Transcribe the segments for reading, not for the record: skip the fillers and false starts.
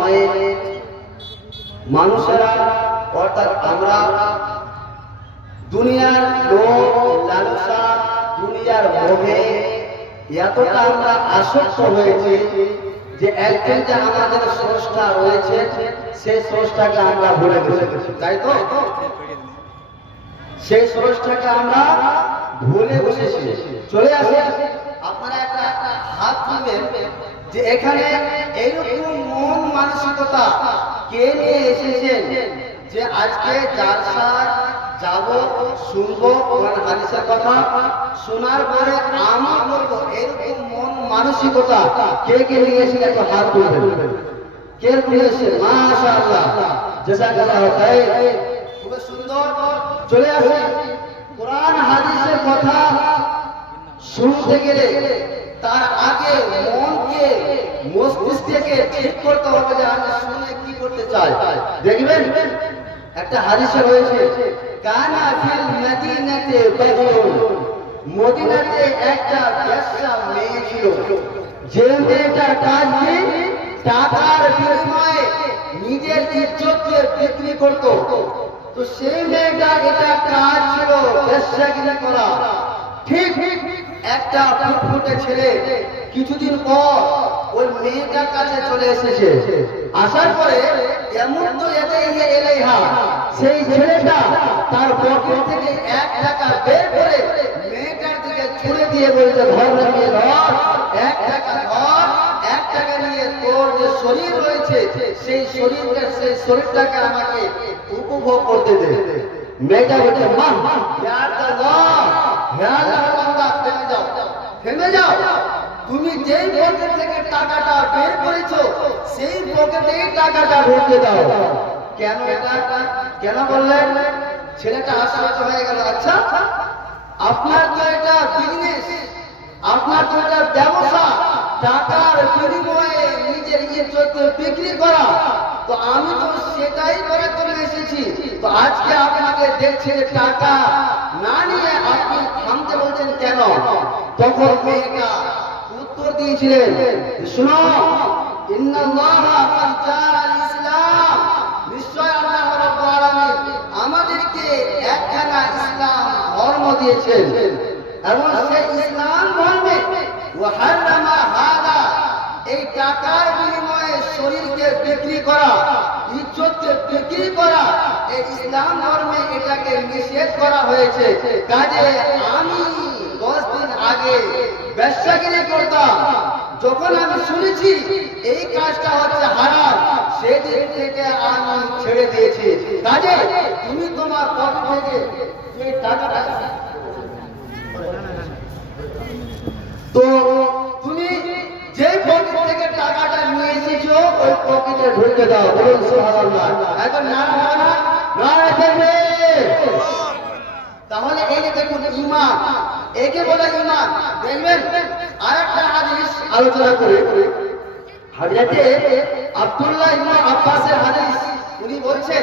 সময়ে মানুষেরা অর্থাৎ আমরা দুনিয়ার লোভ লালসা দুনিয়ার মোহে এতটা আমরা আসক্ত হয়েছি যে একজন যে আমাদের স্রষ্টা রয়েছে সেই স্রষ্টাকে আমরা ভুলে গেছি, তাই তো? সেই স্রষ্টাকে আমরা ভুলে বসেছি। চলে আসে আপনারা একটা হাত তুলবেন যে এখানে এইরকম মন মানসিকতা কে নিয়ে এসেছেন যে আজকে জালসা যাব, শুনবো কোরআন হাদিসের কথা, শোনার পরে আমল করবো, এরকম মন মানসিকতা কে কে নিয়ে এসেছেন? একটু হাত তুলবেন। কে নিয়ে এসেছেন? মাশাআল্লাহ, জাযাকাল্লাহু খাইর, খুব সুন্দর। চলে আসে কোরআন হাদিসের কথা শুনতে গেলে তার আগে মনকে মস্তিষ্ককে ঠিক করতে হবে যে আমি শুনে কি করতে চাই। দেখবেন একটা হাদিসে রয়েছে কানা ফিল মদিনাতে বাদরুন, মদিনাতে একটা বেশ্যা মেয়ে ছিল, যে মেয়েটার কাজ কি টাকার বিনিময়ে নিজের ইজ্জতকে বিক্রি করত। তো সেই মেয়েটা এটা কাজ ছিল বেশ্যাগিরি করা। ঠিক একটা ফুটফুটে ছেলে কিছুদিন পর ওই মেয়েটার কাছে চলে এসেছে। আসার পরে এমন তো এলাইহা সেই ছেলেটা তার পকেট থেকে 1 টাকা বের করে মেয়েটার দিকে ছুঁড়ে দিয়ে বলছে, ধর নিয়ে ধর, 1 টাকা ধর, 1 টাকা নিয়ে তোর যে শরীর রয়েছে সেই শরীরটাকে আমাকে উপভোগ করতে দে। মেয়েটা বলছে, মা থেমে যাও, তুমি যেই পকেট থেকে টাকাটা বের করেছো সেই পকেটেই টাকাটা ঢুকে দাও। কেন এটা কেন বললেন? ছেলেটা আশ্চর্য হয়ে গেল। আচ্ছা, আপনার তো এটা বিজনেস, আপনার তো এটা ব্যবসা, টাকার বিনিময়ে নিজের ইজ্জত বিক্রি করা, তো আমি তো সেটাই করে চলে এসেছি। তো আজকে আপনাকে দেখছি টাকা না নিয়ে আপনি থামতে বলছেন কেন? তখন মেয়েটা উত্তর দিয়েছিলেন, শুনো, ইন্নাল্লাহা কাদ জাআল ইসলাম, নিশ্চয় আল্লাহ রাব্বুল আলামিন আমাদেরকে একখানা ইসলাম ধর্ম দিয়েছেন এবং সেই ইসলাম ধর্মে ওয়া হারামা হাদা, এই টাকার বিনিময়ে শরীরকে বিক্রি করা, ইজ্জতকে বিক্রি করা, এই ইসলাম ধর্মে এটাকে নিষেধ করা হয়েছে। কাজে আমি 10 দিন আগে বেশ্যাগিরি করতাম, যখন আমি শুনেছি এই কাজটা হচ্ছে হারাম, সেদিন থেকে আমি ছেড়ে দিয়েছি। কাজে তুমি তোমার পকেট থেকে যে টাকাটা, তো তুমি যে পকেট থেকে টাকাটা নিয়ে এসেছো ওই পকেটে ঢুকে দাও। বলুন সুবহানাল্লাহ। এখন না দেখবে, তাহলে এই যে দেখুন ঈমান, একে বলে ঈমান। দেখবেন আরেকটা হাদিস আলোচনা করে, হযরতে আব্দুল্লাহ ইবনে আব্বাসের হাদিস, উনি বলছেন,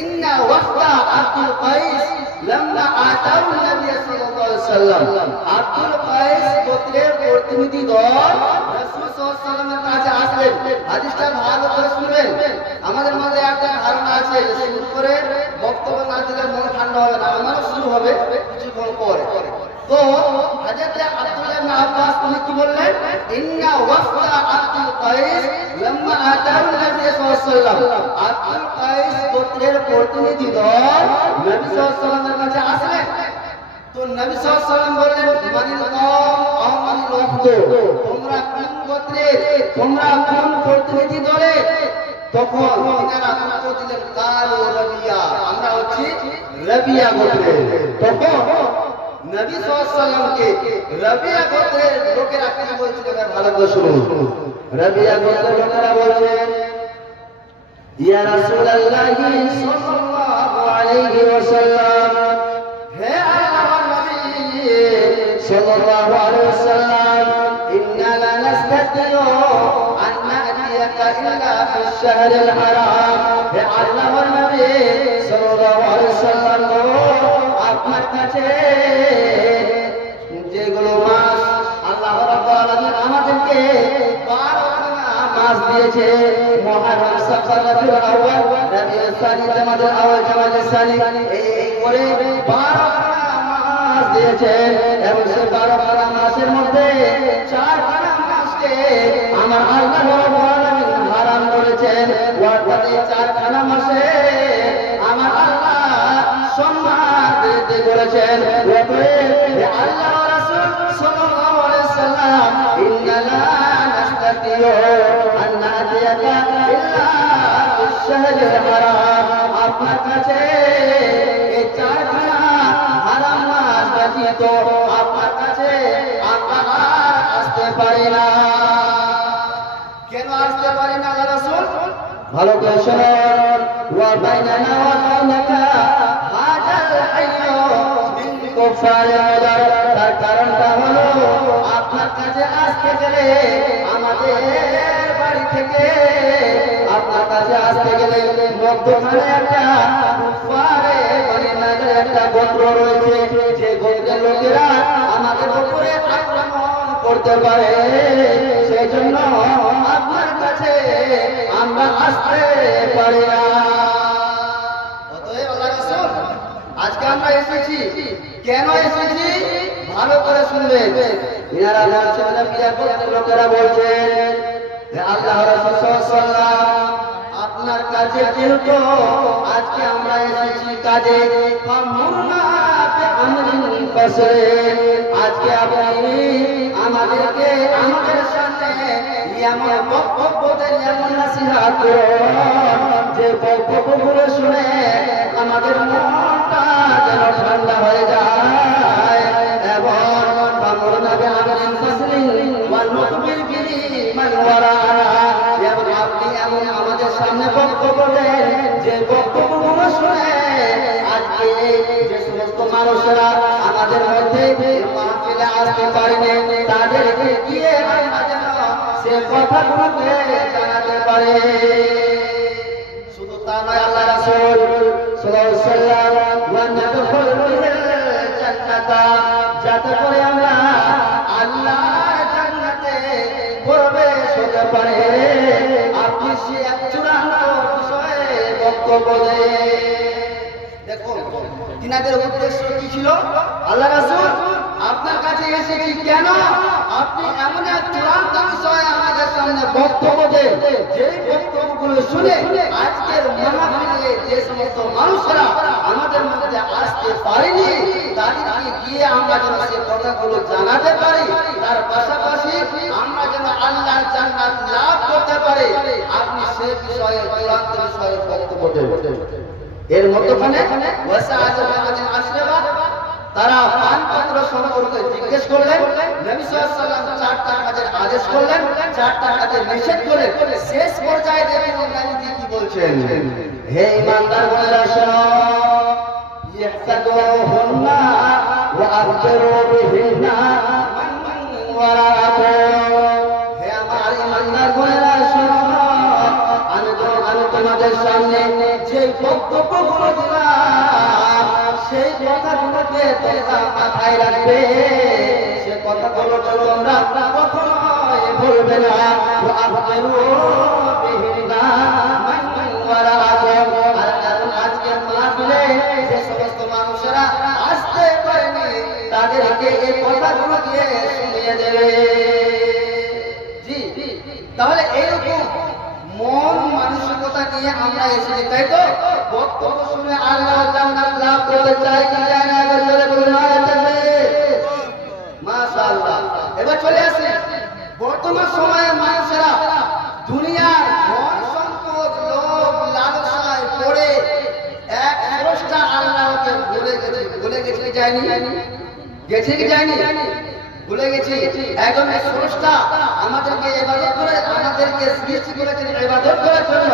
ইন্না ওয়াফদা আব্দুল কাইস লাম্মা আতাউ নবী সাল্লাল্লাহু আলাইহি ওয়াসাল্লাম, আব্দুল কাইস গোত্রের প্রতিনিধি দল রাসূল সাল্লাল্লাহু আলাইহি ওয়াসাল্লামের কাছে আসলেন। হাদিসটা ভালো করে শুনবেন। আমাদের মধ্যে একটা ধারণা আছে শুরু করে বক্তব্য না দিলে মন ঠান্ডা হবে না, আমারও শুরু হবে কিছুক্ষণ পরে। তো হযরতে আব্দুল্লাহ ইবনে আব্বাস উনি কি বললেন, ইন্না ওয়াফদা আব্দুল কাইস লাম্মা আতাউ নবী সাল্লাল্লাহু আলাইহি ওয়াসাল্লাম, আব্দুল কাইস গোত্রের প্রতিনিধি দল নবী সাল্লাল্লাহু আলাইহি ওয়াসাল্লামের কাছে আসলেন। তো নবী সাল্লাল্লাহু আলাইহি ওয়াসাল্লাম বললেন, মানিল কওম আও মানিল ওয়াফদ, তোমরা কোন গোত্রের, তোমরা কোন প্রতিনিধি দলে? তখন তিনারা উত্তর দিলেন, কালু রাবিয়া, আমরা হচ্ছি রাবিয়া গোত্রের। তখন নবী সাল্লাল্লাহু আলাইহি ওয়াসাল্লামকে রাবিয়া গোত্রের লোকেরা কি বলছিল, ভালো করে শুনুন। রাবিয়া গোত্রের লোকেরা বলছেন, ইয়া রাসূলুল্লাহি সাল্লাল্লাহু আলাইহি ওয়াসাল্লাম, হে আল্লাহর নবী সাল্লাল্লাহু আলাইহি ওয়াসাল্লাম, ইন্না লা নাস্তাতিউ আন না'তিয়াকা ইল্লা ফিশ শাহরিল হারাম, হে আল্লাহর নবী সাল্লাল্লাহু আলাইহি ওয়াসাল্লাম, আপনার কাছে যেগুলো মাস আল্লাহ রাব্বুল আলামিন আমাদেরকে 12খানা মাস মাস দিয়েছে মুহররম সফর রবিউল আউয়াল রবিউল সানি জামাদুল আউয়াল জামাদুল সানি এই করে 12 মাস দিয়েছেন এবং সেই 12 মাসের মধ্যে 4 মাসকে আমার আল্লাহ রাব্বুল আলামিন হারাম করেছেন। অর্থাৎ এই 4 মাসে আমার আল্লাহ সম্মান দিতে করেছেন। আল্লাহ রাসূল সাল্লাল্লাহু আলাইহি ওয়াসাল্লাম ইন্না লা নাস্তাতিউ আন নাতিয়াকা ইল্লা বিশ-শাহরিল হারাম, আপনার কাছে এই 4 হারাম মাস ব্যতীত আপনার কাছে আমরা আসতে পারি না। কেন আসতে পারি না আল্লাহ রাসূল? ভালো করে শুনুন। ওয়া বাইনানা ওয়া বাইনাকা হাজাল হাইয়্যু মিন কুফারিল মুদার, তার কারণটা হলো আপনার কাছে আসতে গেলে আমাদের বাড়ি থেকে আপনার কাছে আসতে গেলে মধ্যখানে একটা কুফারে বনি নামের একটা গোত্র রয়েছে, যে গোত্রের লোকেরা আমাদের উপরে আক্রমণ করতে পারে। সেই জন্য আপনার কাছে আমরা আসতে পারি না। অতএব আল্লাহ রাসূল আজকে আমরা এসেছি, কেন এসেছি ভালো করে শুনবেন। ইনারা বলছেন, লোকেরা বলছেন যে আল্লাহ রাসূল সাল্লাল্লাহু আলাইহি ওয়াসাল্লাম আপনার কাছে যেহেতু আজকে আমরা এসেছি কাজে ফামুরনা বিআমরিন ফাসলিন, আজকে আপনি আমাদেরকে আমাদের সামনে এমন বক্তব্য দেন, এমন নসিহত করুন যে বক্তব্যগুলো শুনে আমাদের মনটা যেন ঠান্ডা হয়ে যায়। এবং ফামুরনা বিআমরিন ফাসলিন ওয়া নুখবির বিহি মান ওয়ারানা, এবং আপনি এমন আমাদের সামনে বক্তব্য দেন যে বক্তব্যগুলো শুনে আজকে যে সমস্ত মানুষেরা আমাদের মধ্যে মাহফিলে আসতে পারেনি তাদেরকে গিয়ে আমরা যেন সে কথাগুলোকে জানাতে পারে। শুধু তা নয়, আল্লাহ রাসূল সাল্লাল্লাহু আলাইহি ওয়াসাল্লাম ওয়া নাদখুল বিল জান্নাতা, যাতে করে আমরা আল্লাহর জান্নাতে প্রবেশ হতে পারে। আপনি সে এক চূড়ান্ত বিষয়ে বক্তব্য দেন। দেখুন তিনাদের উদ্দেশ্য কি ছিল? আল্লাহ রাসূল আপনার কাছে এসেছি কেন? আপনি এমন এক চূড়ান্ত বিষয়ে আমাদের সামনে বক্তব্য দেন, যে বক্তব্যগুলো শুনে আজকের মাহফিলে যে সমস্ত মানুষরা আমাদের মধ্যে আসতে পারেনি তাদেরকে গিয়ে আমরা যেন সে কথাগুলো জানাতে পারি, তার পাশাপাশি আমরা যেন আল্লাহর জান্নাত লাভ করতে পারি। আপনি সে বিষয়ে চূড়ান্ত বিষয়ে বক্তব্য দেন। এর মধ্যখানে তারা পান পাত্র সম্পর্কে জিজ্ঞেস করলেন, নবী সাল্লাল্লাহু আলাইহি ওয়াসাল্লাম 4টা কাজের আদেশ করলেন, 4টা কাজের নিষেধ করলেন। শেষ পর্যায়ে দেখুন নবীজি কি বলছেন, হে ঈমানদারগণেরা শোনো, ইহতাদুহুন্না ওয়া আবশিরু বিহিন্না মান ওয়ারাকুম, হে আমার ঈমানদারগণেরা শোনো, আমি তোমাদের সামনে যে বক্তব্যগুলো দিলাম সেই কথাগুলোকে তোমরা মাথায় রাখবে, সে কথাগুলো তোমরা কখনোই ভুলবে না। আজকের মাহফিলে যে সমস্ত মানুষেরা আসতে পারেনি তাদেরকে এই কথাগুলো দিয়ে শুনিয়ে দেবে। জি, তাহলে এইরকম মন মানসিকতা নিয়ে আমরা এসেছি, তাই তো? বক্তব্য শুনে আল্লাহর জান্নাত লাভ করতে চাই কি চাই না? এবার চলে বলুন মাশাআল্লাহ। এবার চলে আসি বর্তমান সময়ে মানুষেরা দুনিয়ার ধন সম্পদ লোভ লালসায় পড়ে এক স্রষ্টা আল্লাহকে ভুলে গেছে কি যায়নি? গেছে কি যায়নি? ভুলে গেছি। একজন স্রষ্টা আমাদেরকে ইবাদত করে, আমাদেরকে সৃষ্টি করেছেন ইবাদত করার জন্য,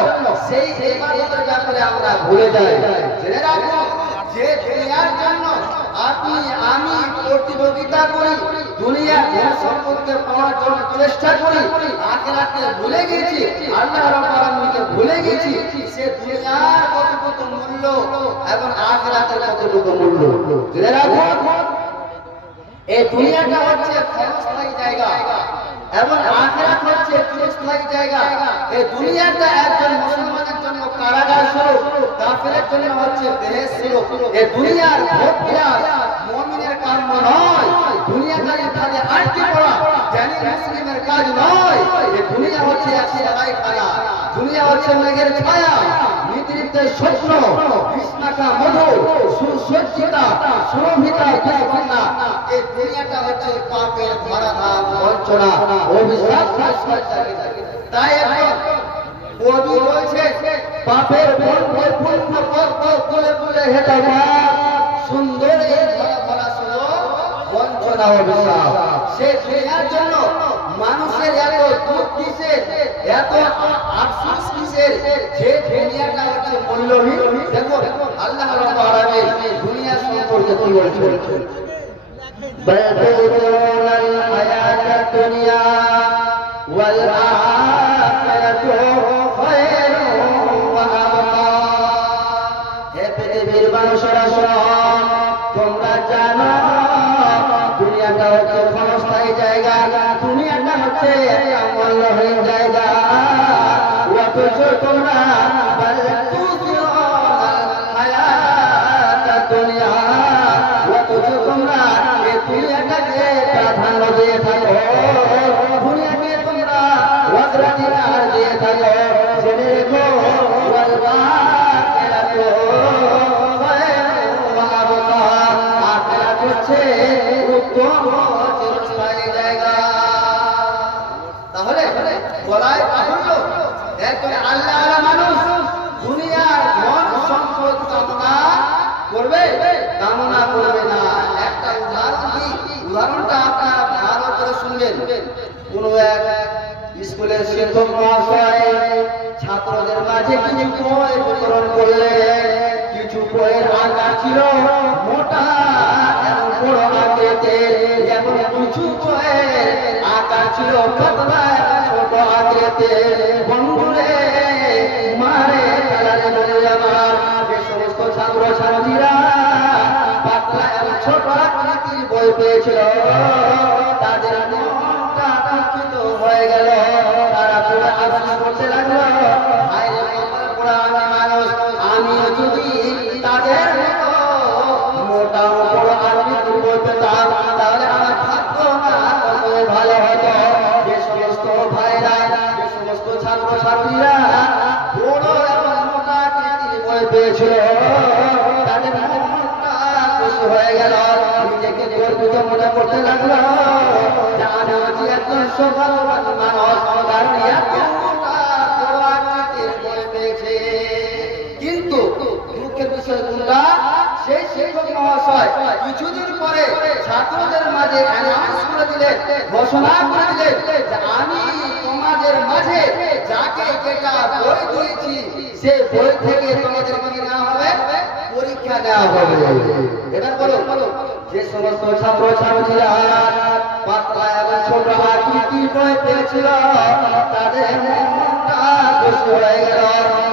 সেই ইবাদতের ব্যাপারে আমরা ভুলে যাই। জেনে রাখুন যে দুনিয়ার জন্য আপনি আমি প্রতিযোগিতা করি, দুনিয়ার ধন সম্পদকে পাওয়ার জন্য চেষ্টা করি, আখিরাতকে ভুলে গেছি, আল্লাহ রাব্বুল আলামিনকে ভুলে গেছি। সে দুনিয়ার কতটুকু মূল্য এবং আখিরাতের কতটুকু মূল্য জেনে রাখুন। এই দুনিয়াটা হচ্ছে ক্ষণস্থায়ী জায়গা, এবং আখিরাত হচ্ছে চিরস্থায়ী জায়গা। এই দুনিয়াটা একজন মুসলমানের জন্য কারাগার স্বরূপ, কাফেরের জন্য হচ্ছে বেহেশত স্বরূপ। এই দুনিয়ার ভোগ-বিলাস মুমিনের কাম্য নয়, দুনিয়াদারি ফাঁদে আটকে পড়া জ্ঞানী মুসলিমের কাজ নয়। এই দুনিয়া হচ্ছে এক সরাইখানা, দুনিয়া হচ্ছে মেঘের ছায়া, নিদ্রিতের স্বপ্ন, কৃষ্ণাকা মধু, সুসজ্জিতা সুরভিতা কন্যা। এই দুনিয়াটা হচ্ছে পাপের ধরাধাম, বঞ্চনা, অভিশাপ। তাই কবি বলছে পাপের পূর্ণ পদ্ম ফুলে ফুলে হেঁটে সুন্দর এই ধরা ধরা ছিল বঞ্চনা, অভিশাপ। সে দুনিয়ার জন্য মানুষের এত দুঃখ কিসের, এত আফসোস কিসের, যে দুনিয়াটা হচ্ছে মূল্যহীন। দেখো আল্লাহ রাব্বুল আলামিন দুনিয়া সম্পর্কে কি বলছেন, بَيْتُونَ الْحَيَاةَ الدُّنْيَا وَالْآخِرَةُ خَيْرٌ وَأَبْقَى। হে পৃথিবীর মানুষেরা শোনো, তোমরা জানো দুনিয়াটা হচ্ছে ক্ষণস্থায়ী জায়গা, দুনিয়াটা হচ্ছে একটা মূল্যহীন জায়গা। অথচ তোমরা দুনিয়াটাকে প্রাধান্য দিয়ে থাকো, দুনিয়াকে তোমরা অগ্রাধিকার দিয়ে থাকো। জেনে রেখো আখিরাত হচ্ছে উত্তম চিরস্থায়ী জায়গা। তাহলে বলাই বাহুল্য একজন আল্লাহওয়ালা মানুষ দুনিয়ার ধন সম্পদ কামনা করবে না। একটা উদাহরণ দিই, উদাহরণটা আপনারা ভালো করে শুনবেন। কোন এক স্কুলের শিক্ষক মহাশয় ছাত্রদের মাঝে কিছু বই বিতরণ করলেন। কিছু বইয়ের আকার ছিল মোটা এবং বড় আকৃতির, এবং কিছু বইয়ের আকার ছিল পাতলা এবং ছোট আকৃতির। বন্ধুরে মারে কালারে বলে আমার যে সমস্ত ছাত্র ছাত্রীরা পাতলা এবং ছোট আকৃতির বই পেয়েছিল, তাদের মনটা দুঃখিত হয়ে গেল। তারা পুরো আফসোস করতে লাগলো, হায়রে কপালে পোড়া আমি মানুষ, আমিও যদি তাদের মতো মোটা ও বড় আকৃতির বই পেতাম তাহলে আমার ভাগ্য না কতই ভালো হতো। যে সমস্ত ভাইরা, যে সমস্ত ছাত্র ছাত্রীরা বড় এবং মোটা আকৃতির বই পেয়েছিল, তাদের মনটা খুশি হয়ে গেল, নিজেকে গর্বিত মনে করতে লাগলো যে আমি হচ্ছি একজন সৌভাগ্যবান মানুষ, কারণ এত মোটা বড় আকৃতির বই পেয়েছে। কিন্তু দুঃখের বিষয় কোনটা, সেই শিক্ষক মহাশয় কিছুদিন পরে ছাত্রদের মাঝে অ্যানাউন্স করে দিলেন, ঘোষণা করে দিলেন যে আমি তোমাদের মাঝে যাকে যেটা বই দিয়েছি সেই বই থেকে তোমাদের কি নেওয়া হবে, পরীক্ষা নেওয়া হবে। এবার বলো, যে সমস্ত ছাত্র ছাত্রীরা পাতলা এবং ছোট আকৃতির বই পেয়েছিল তাদের মনটা খুশি হয়ে গেল,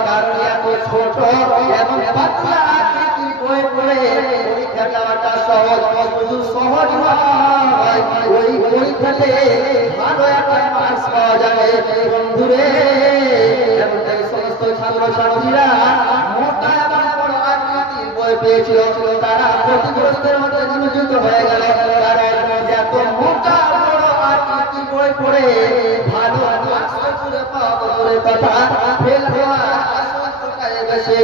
কারণ এত ছোট এবং পাতলা আকৃতির বই পড়ে পরীক্ষা দেওয়াটা সহজ, শুধু সহজ নয়, ওই পরীক্ষাতে ভালো একটা মার্কস পাওয়া যাবে। বন্ধুরে, এবং এই সমস্ত ছাত্র ছাত্রীরা মোটা এবং বড় আকৃতির বই পেয়েছিল, তারা ক্ষতিগ্রস্তের মধ্যে নিয়োজিত হয়ে গেল। কারণ এত মোটা বড় আকৃতির বই পড়ে ভালো মার্কস পাওয়া দূরের কথা, ফেল হওয়ার আশঙ্কায় বেশি।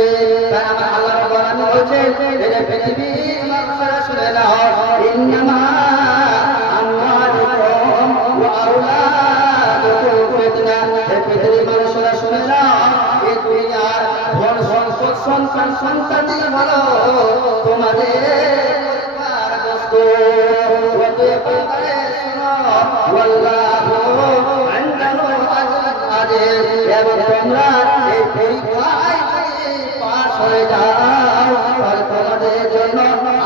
তাই আমার আল্লাহ রাব্বুল আলামিন বলছেন, এই পৃথিবীর মানুষেরা শুনে নাও, ইন্নামা আমওয়ালুকুম ওয়া আওলাদুকুম ফিতনা। এই পৃথিবীর মানুষেরা শুনে নাও, এই দুনিয়ার ধন সম্পদ সন্তান সন্তানি হলো তোমাদের পরীক্ষার বস্তু। অতএব শুনো, ওয়াল্লাহু ইনদাহু আজরুন আযীম। এবং তোমরা এই পরীক্ষায় পাস হয়ে যাও, আর তোমাদের জন্য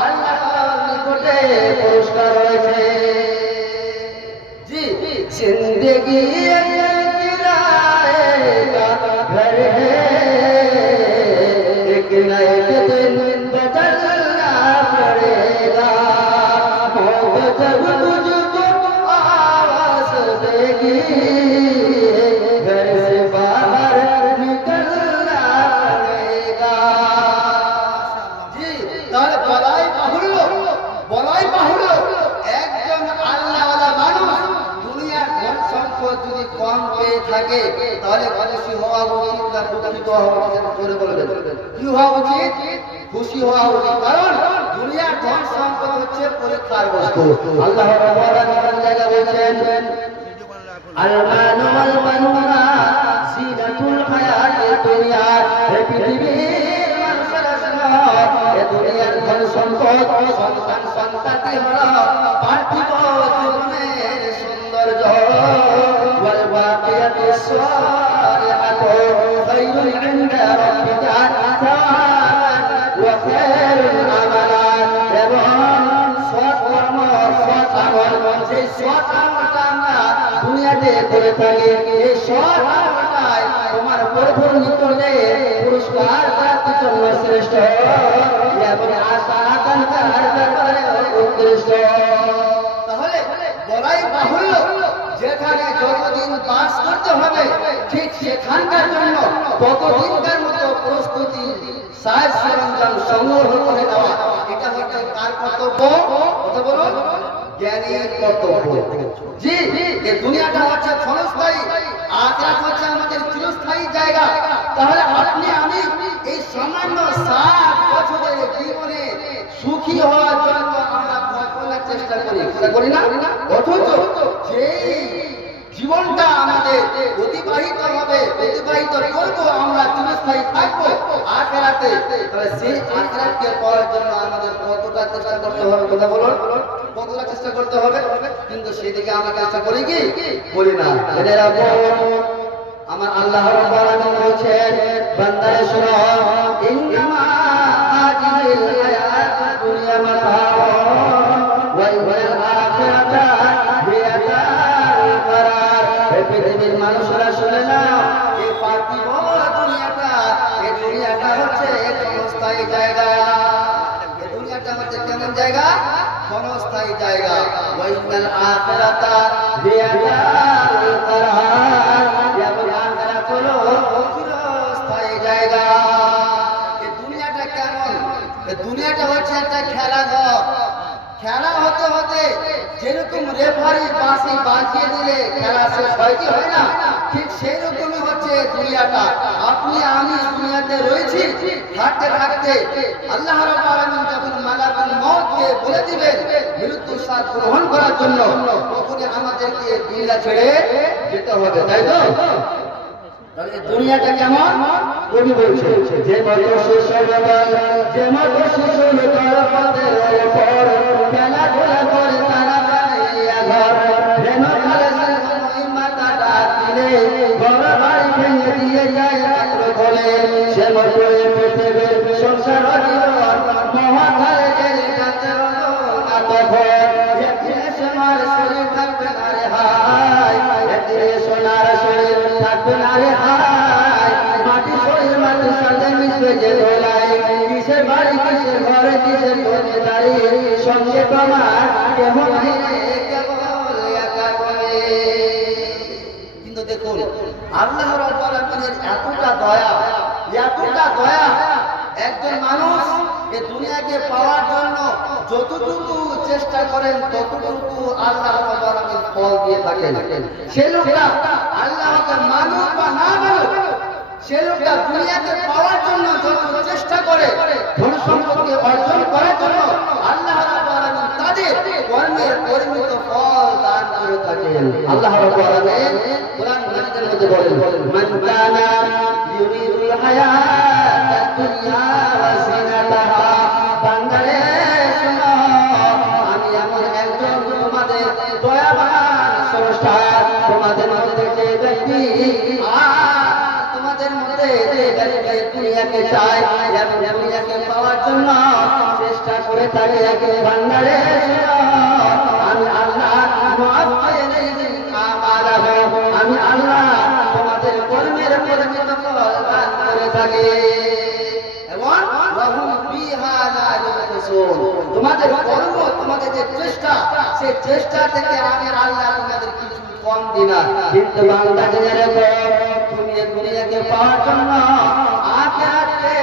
আল্লাহর নিকটে পুরস্কার রয়েছে। জি, জিন্দেগি কিরায়েগা ঘর হ্যায়, এক না এক দিন বদলনা পড়েগা। মौत जब तुझको आवाज देगी থাকে তাহলে খুশি হওয়া উচিত না দুঃখিত হওয়া উচিত? জোরে বলবেন কি হওয়া উচিত? খুশি হওয়া উচিত, কারণ দুনিয়ার ধন সম্পদ হচ্ছে পরীক্ষার বস্তু। আল্লাহ রাব্বুল আলামিন জায়গা বলেছেন আল-মালু ওয়াল বানুনা জিনাতুল হায়াতিদ দুনিয়া, হে পৃথিবীর মানুষেরা শোনো, এ দুনিয়ার ধন সম্পদ সন্তান সন্ততি হলো পার্থিব জীবনের সৌন্দর্য। ওয়াল বাকিয়াতুস সালিহাতু খায়রুন ইনদা রাব্বিকা সাওয়াবান ওয়া খায়রুন আমালা, এবং সৎ কর্ম সৎ আমল, সেই সৎ আমলটা আমরা দুনিয়াতে করে থাকি, এই সৎ আমলটাই তোমার প্রভুর নিকটে পুরস্কার প্রাপ্তির জন্য শ্রেষ্ঠ এবং আশা আকাঙ্ক্ষার ব্যাপারে উৎকৃষ্ট। তাহলে বলাই বাহুল্য, যেখানে যতদিন বাস করতে হবে ঠিক সেখানকার জন্য ততদিনকার মতো প্রস্তুতি সাজ সরঞ্জাম সংগ্রহ করে দেওয়া, এটা হচ্ছে কার কর্তব্য? কথা বলো, জ্ঞানীর কর্তব্য। জি, এই দুনিয়াটা হচ্ছে ক্ষণস্থায়ী, আখিরাত হচ্ছে আমাদের চিরস্থায়ী জায়গা। তাহলে আপনি আমি এই সামান্য 60 বছরের জীবনে সুখী হওয়ার জন্য আমরা করার চেষ্টা করি না? অথচ যেই জীবনটা আমাদের অতিবাহিত হবে, অতিবাহিত করবো, আমরা চিরস্থায়ী থাকবো আখিরাতে, তাহলে সেই আখিরাতকে পাওয়ার জন্য আমাদের কতটা চেষ্টা করতে হবে? কথা বলুন, কতটা চেষ্টা করতে হবে? কিন্তু সেদিকে আমরা চেষ্টা করি কি? করি না। এদের আমার আল্লাহ রাব্বুল আলামিন বলেছেন, বান্দারে শোনো, ইন্নামা হাযিহিল হায়াতুদ দুনিয়া মাতাউন ওয়াল আখিরাতু হিয়া দারুল কারার। হে পৃথিবীর মানুষরা শুনে নাও, এই পার্থিব দুনিয়াটা, এই দুনিয়াটা হচ্ছে ক্ষণস্থায়ী জায়গা। এই দুনিয়াটা হচ্ছে কেমন জায়গা? ক্ষণস্থায়ী জায়গা। ওয়াল আখিরাতু হিয়া দারুল কারার, এবং আখিরাত হলো চিরস্থায়ী জায়গা। এই দুনিয়াটা কেমন? এই দুনিয়াটা হচ্ছে একটা খেলাঘর। খেলা হতে হতে যেরকম রেফারি বাঁশি বাজিয়ে দিলে খেলা শেষ হয় কি হয় না, ঠিক সেই রকমই হচ্ছে দুনিয়াটা। আপনি আমি দুনিয়াতে রয়েছি, থাকতে থাকতে আল্লাহ রাব্বুল আলামিন যখন মালাকুল মউতকে বলে দিবেন মৃত্যুর স্বাদ গ্রহণ করার জন্য, তখনই আমাদেরকে দুনিয়া ছেড়ে যেতে হবে, তাই তো? তাহলে দুনিয়াটা কেমন? কবি বলছে, যে মতো শিশুর যে মতো শিশুর পথের ওপর খেলাধুলা করে তারা বানাইয়া ঘর, যেন কালে ওই মাথাটা দিলে ঘর বাড়ি ভেঙে দিয়ে যায় মাত্র বলে, সে মতো পৃথিবীর সংসার জীবন মহাকালে গেলে যাতে না তখন একদিনে সোনার শরীর থাকবে না রে হায়, একদিনে সোনার শরীর থাকবে না রে হায়, মাটি শরীর মাটির সাথে মিশবে যে দোলায়, কিসের বাড়ি কিসের ঘরে কিসের ঘরে দাঁড়িয়ে সঙ্গে তোমার কেমন কেবল একা করে। কিন্তু দেখুন আল্লাহ রাব্বুল আলামিনের এতটা দয়া, এতটা দয়া, একজন মানুষ এই দুনিয়াকে পাওয়ার জন্য যতটুকু চেষ্টা করেন ততটুকু আল্লাহ রাব্বুল আলামিন ফল দিয়ে থাকেন। সে লোকটা আল্লাহকে মানুক বা না মানুক, সে লোকটা দুনিয়াতে পাওয়ার জন্য যত চেষ্টা করে, ধন সম্পত্তি অর্জন করার জন্য আল্লাহ রাব্বুল আলামিন তাদের কর্মের পরিমিত ফল দান করে থাকেন। আল্লাহ রাব্বুল আলামিন কোরআন মাজিদের মধ্যে বলেন, মান কানা ইউরিদুল হায়াতাদ দুনিয়া ওয়া জিনাতাহা, বান্দারে শোনো, আমি এমন একজন তোমাদের দয়াবান স্রষ্টা, তোমাদের মধ্যে যে ব্যক্তি তোমাদের মধ্যে যে ব্যক্তি দুনিয়াকে চায় এবং দুনিয়াকে পাওয়ার জন্য চেষ্টা করে থাকে, বান্দারে শোনো, আমি আল্লাহ আমি আল্লাহ তোমাদের কর্মের পরিমিত ফল দান করে থাকি, এবং তোমাদের কর্ম, তোমাদের যে চেষ্টা, সেই চেষ্টা থেকে আমি আল্লাহ তোমাদের কিছু কম দিই না। কিন্তু বান্দাকে রেখো, তুমি দুনিয়াকে পাওয়ার জন্য আখিরাতকে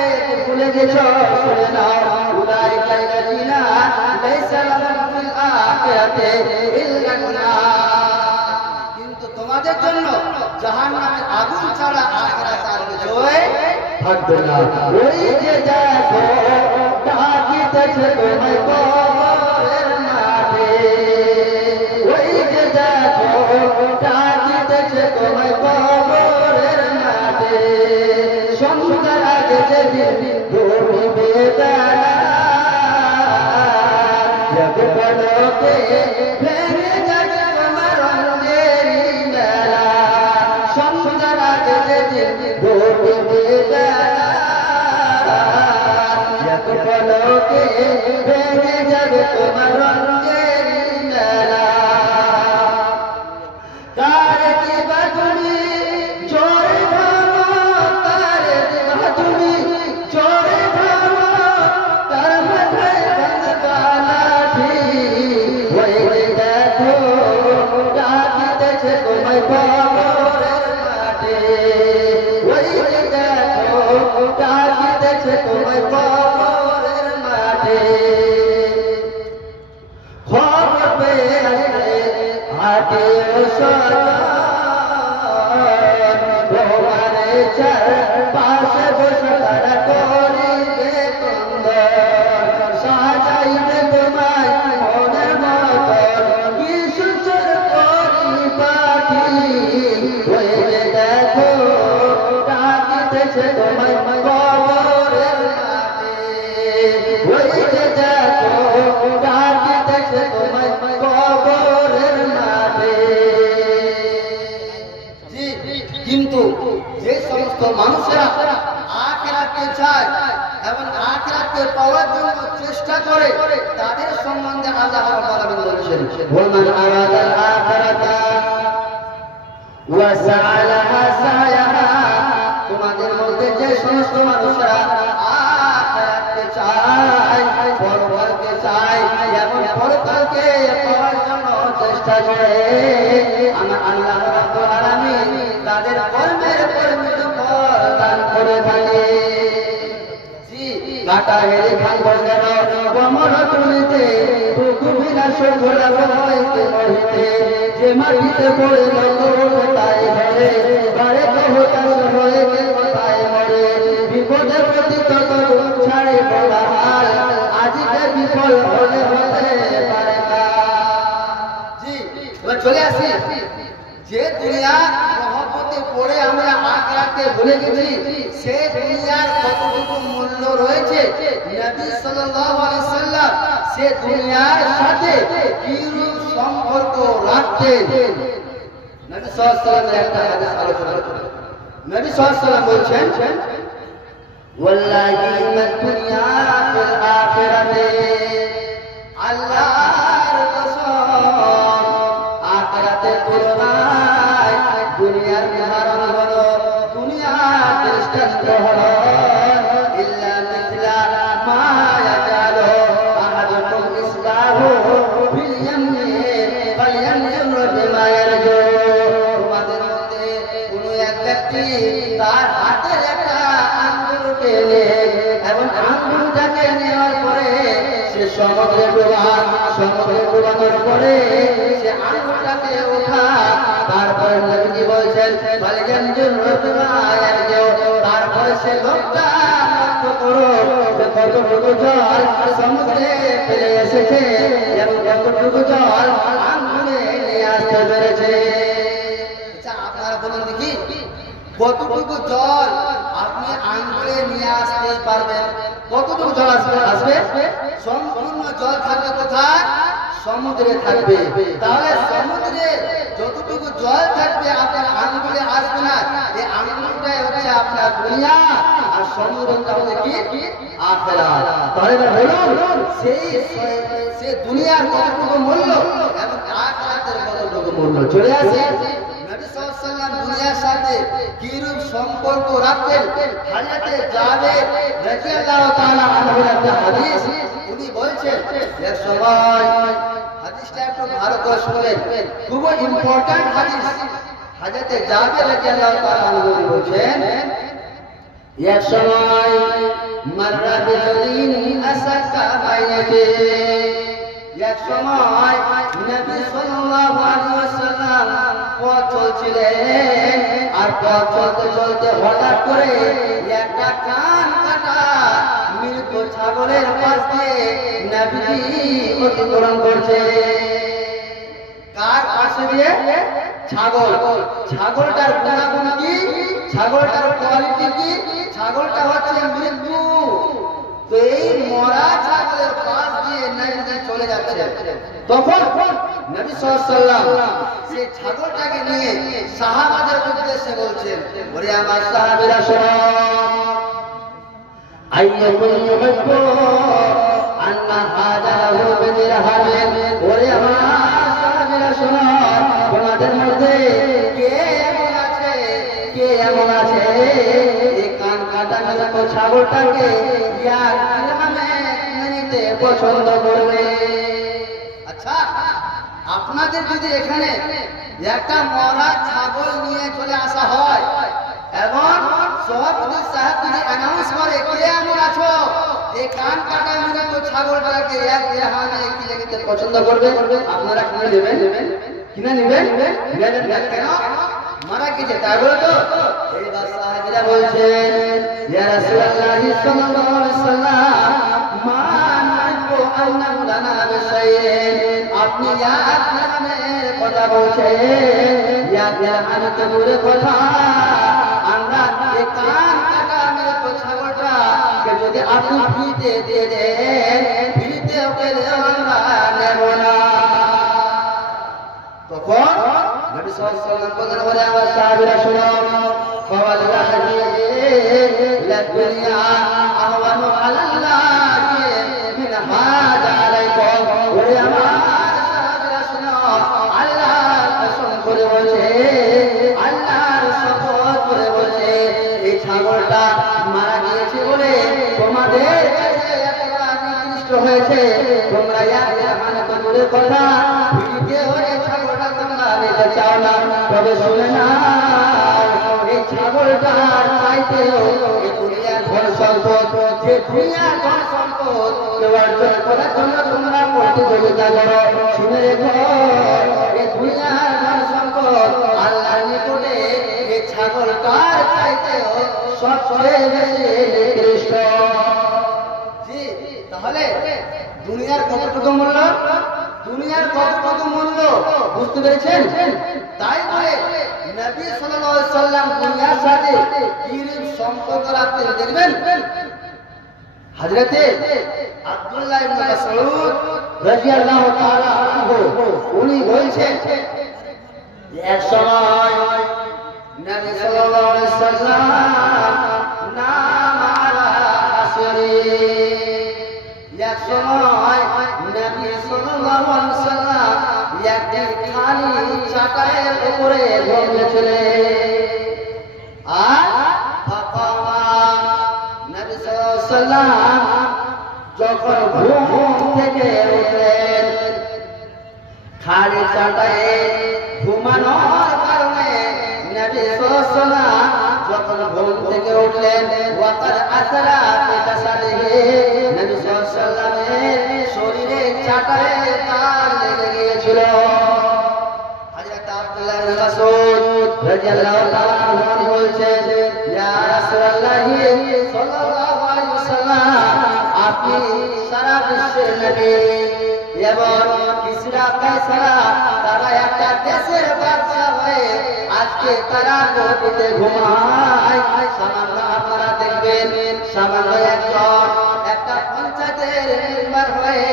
ভুলে গেছো, শুনে নাও, উলাইকা আল্লাযিনা লাইসা লাহুম ফিল আখিরাতি ইল্লা নার। কিন্তু তোমাদের জন্য জাহান্নামের আগুন ছাড়া আখিরাতে আর কিছুই থাকবে না। ওই যে দেখো ডাকিতেছে তোমায় কবরের মাঠে, ওই যে দেখো ডাকিতেছে তোমায় কবরের মাঠে, সন্ধ্যার আগে যেদিন ডুববে বেলা, যাবে পলকে ভেঙে যাবে তোমার অঙ্গেরই মেলা, সন্ধ্যার আগে যেদিন ডুববে বেলা, যাবে পলকে ভেঙে যাবে তোমার অঙ্গেরই মেলা। কার দিবা তুমি জোরে ধামো, কার দিবা তুমি জোরে ধামো, তার মাথায় ভাঙবা লাঠি, ওই যে দেখো ডাকিতেছে তোমায় কবরের মাঠে, ওই যে দেখো ডাকিতেছে তোমায় কবরের মাঠে। খবর পেয়ে আসলে হাটে তোমারে চারপাশে বসে তারা করিবে কন্দর, সাজাইবে তোমায় মনের মতন, কি সুন্দর পরিপাটি, ওই যে দেখো ডাকিতেছে তোমায় কবরের মাঠে, ওই যে দেখো ডাকিতেছে তোমায় কবরের মাঠে। জি, কিন্তু যে সমস্ত মানুষেরা আখিরাতকে চায় এবং আখিরাতকে পাওয়ার জন্য চেষ্টা করে, তাদের সম্বন্ধে আল্লাহ রাব্বুল আলামিন বলেছেন, ومن أراد الآخرة وسعى لها سعيها, তোমাদের মধ্যে যে সমস্ত মানুষরা আখিরাতকে চায়, পরকালকে চায়, এমন পরকালকে পাওয়ার জন্য চেষ্টা করে, আমার আল্লাহ রাব্বুল আলামিন তাদের কর্মের পরিমিত ফল দান করে থাকে। কাটা হেরে ভাঙবো যেন কমর তুলিতে, বিনাশ ঘোরা হইতে মরিতে, যে মাটিতে পড়ে তাই ধরে, বারে তো হতাশ হয়ে কোথায় মরে, বিপদে প্রতি তত ছাড়ে বলা হাল, আজকে বিফল হলে হতে পারে না। জি, এবার চলে আসি, যে দুনিয়া মহব্বতে পড়ে আমরা আখিরাতকে ভুলে গেছি, সে দুনিয়ার কতটুকু মূল্য রয়েছে, নবী সাল্লাল্লাহু আলাইহি সাল্লাম সে দুনিয়ার সাথে কিরূপ সম্পর্ক রাখতেন। নবী সাল্লাল্লাহু আলাইহি সাল্লামের একটা হাদিস আলোচনা করি। নবী সাল্লাল্লাহু আলাইহি সাল্লাম বলছেন, ওয়াল্লাহি ইন্নাদ দুনিয়া ফিল আখিরাতি, আল্লাহর কসম আখিরাতের তুলনায় দুনিয়ার উদাহরণ হলো, দুনিয়ার দৃষ্টান্ত হলো, ইল্লা মিথলা মা ইয়াজালু আহাদুকুম ইসলাহু ফিল ইয়ামনি ফালয়ামলির বিমা ইয়ারজু, তোমাদের মধ্যে কোন এক ব্যক্তি তার হাতের একটা আঙ্গুলকে নিয়ে এবং আঙ্গুলটাকে নেওয়ার পরে সে সমুদ্রে ডুবানোর পরে সে আঙ্গুলটাকে ওঠা, তারপরে নবীজি বলছেন তারপরে সে লোকটা লক্ষ্য করো যে কতটুকু জল সমুদ্রে ফেলে এসেছে এবং কতটুকু জল আঙ্গুলে নিয়ে আসতে পেরেছে। আপনারা বলুন দেখি, কতটুকু জল আপনি আঙ্গুলে নিয়ে আসতে পারবেন? কতটুকু জল আসবে? সম্পূর্ণ জল থাকবে কোথায়? সমুদ্রে থাকবে। তাহলে সমুদ্রে যতটুকু জল থাকবে আপনার আঙ্গুলে আসবে না। এই আঙ্গুলটাই হচ্ছে আপনার দুনিয়া, আর সমুদ্রটা হচ্ছে কি? আখিরাত। তাহলে বলুন সে দুনিয়ার কতটুকু মূল্য এবং আখিরাতের কতটুকু মূল্য। চলে আসে নবী সাল্লাল্লাহু আলাইহি ওয়াসাল্লাম দুনিয়ার সাথে কিরূপ সম্পর্ক রাখতেন। হযরতে জাবের রাদিয়াল্লাহু তাআলা আনহুর একটা হাদিস, উনি বলছেন এক সময়, হাদিসটা একটু ভালো করে শুনবেন, খুব ইম্পর্টেন্ট হাদিস। হযরতে জাবের রাদিয়াল্লাহু তাআলা আনহু বলছেন, এক সময় মাররা বিজলিন আসাকা বাইনাতে, এক সময় নবী সাল্লাল্লাহু আলাইহি ওয়াসাল্লাম পথ চলছিলেন, আর পথ চলতে চলতে হঠাৎ করে একটা কান কাটা মৃত ছাগলের পাশ দিয়ে নবীজি অতিক্রম করছে। কার পাশে দিয়ে? ছাগল। ছাগলটার গুণাগুণ কি? ছাগলটার কোয়ালিটি কি? ছাগলটা হচ্ছে মৃত্যু। তো এই মরা ছাগলের পাশ দিয়ে নবীজি চলে যাচ্ছে। তখন নবী সাল্লাল্লাহু আলাইহি ওয়াসাল্লাম সেই ছাগলটাকে নিয়ে সাহাবাদের উদ্দেশ্যে বলছেন, ওরে আমার সাহাবীরা শোনো, আইয়াকুম ইউহিব্বু আন্না হাদাহু বিদিরহামিন। ওরে আমার সাহাবীরা শোনো, তোমাদের মধ্যে কে এমন আছে এই কান কাটা মৃত ছাগলটাকে এক দিরহামে কিনে নিতে পছন্দ করবে? আচ্ছা, আপনাদের যদি এখানে একটা মরা ছাগল নিয়ে চলে আসা হয় এবং সভাপতি সাহেব যদি অ্যানাউন্স করে, কে এমন আছো এই কান কাটা মৃত ছাগলটাকে এক দিরহামে কিনে নিতে পছন্দ করবে? আপনারা কিনে নেবেন? কিনে নেবেন? কেন? মারা গেছে তাই বলে তো? এইবার সাহাবীরা বলছেন, ইয়া রাসূলুল্লাহ সাল্লাল্লাহু আলাইহি ওয়াসাল্লাম, মা নাকু আন্নাহু লানা বিশাইইন। আপনি ইয়া দিরহামের কথা বলছেন, ইয়া দিরহাম তো দূরের কথা, আমরা এই কান কাটা মৃত ছাগলটাকে যদি আপনি ফ্রিতে দিয়ে দেন, ফ্রিতে ওকে আমরা নেব না। তখন নবী সাল্লাল্লাহু আলাইহি ওয়াসাল্লাম বলেন, ওরে আমার সাহাবীরা শোনো, ফাওয়াল্লাহি লাদুনিয়া আহওয়ানু আলাল্লাহি মিন হাযা আলাইকুম। ওরে আমার সাহাবীরা শোনো, আল্লাহর কসম করে বলছে, আল্লাহর শপথ করে বলছে, এই ছাগলটা মারা গিয়েছে বলে তোমাদের কাছে এতটা নিকৃষ্ট হয়েছে, তোমরা এক দিরহাম তো দূরের কথা, ফ্রিতে ওই ছাগলটা তোমরা নিতে চাও না। তবে শুনে না, এই ছাগলটার চাইতেও এই দুনিয়ার ধন সম্পদ, যে দুনিয়ার ধন সম্পদ কেউ অর্জন করার জন্য তোমরা প্রতিযোগিতা করো, শুনে রেখো, এই দুনিয়ার ধন সম্পদ আল্লাহর নিকটে এই ছাগলটার চাইতেও সবচেয়ে বেশি নিকৃষ্ট। জি, তাহলে দুনিয়ার কত মূল্য? দুনিয়ার কত মূল্য বুঝতে পেরেছেন? তাই বলে নবী সাল্লাল্লাহু আলাইহি ওয়াসাল্লাম দুনিয়ার সাথে কিরূপ সম্পর্ক রাখতেন দেখবেন। হযরতে আব্দুল্লাহ ইবনে মাসউদ রাদিয়াল্লাহু তাআলা আনহু উনি বলছেন, এক সময় নবী সাল্লাল্লাহু আলাইহি ওয়াসাল্লাম নাম আলা আসরি, এক সময় নবী সাল্লাল্লাহু আলাইহি ওয়াসাল্লাম একটি খালি চাটাইয়ের উপরে ঘুমিয়েছিলেন। আর ফাকামা, নবী সাল্লাল্লাহু আলাইহি ওয়াসাল্লাম যখন ঘুম থেকে উঠলেন, খালি চাটাইয়ে ঘুমানোর কারণে নবী সাল্লাল্লাহু আলাইহি ওয়াসাল্লাম যখন ঘুম থেকে উঠলেন, ওয়াকাদ আসরা ফি জাসাদিহি, নবী সাল্লাল্লাহু আলাইহি ওয়াসাল্লামের শরীরে চাটাইয়ের তার লেগে গিয়েছিল। হযরত আব্দুল্লাহ ইবনে মাসউদ রাদিয়াল্লাহু তাআলা আনহু বলছেন, ইয়া রাসূলুল্লাহ সাল্লাল্লাহু আলাইহি ওয়াসাল্লাম, আপনি সারা বিশ্বের নবী এবং কিসরা কায়সারা তারা একটা দেশের বাদশা হয়ে আজকে তারা কোটিতে ঘুমায়। সামান্য আপনারা দেখবেন, সামান্য একটা পঞ্চায়েতের মেম্বার হয়ে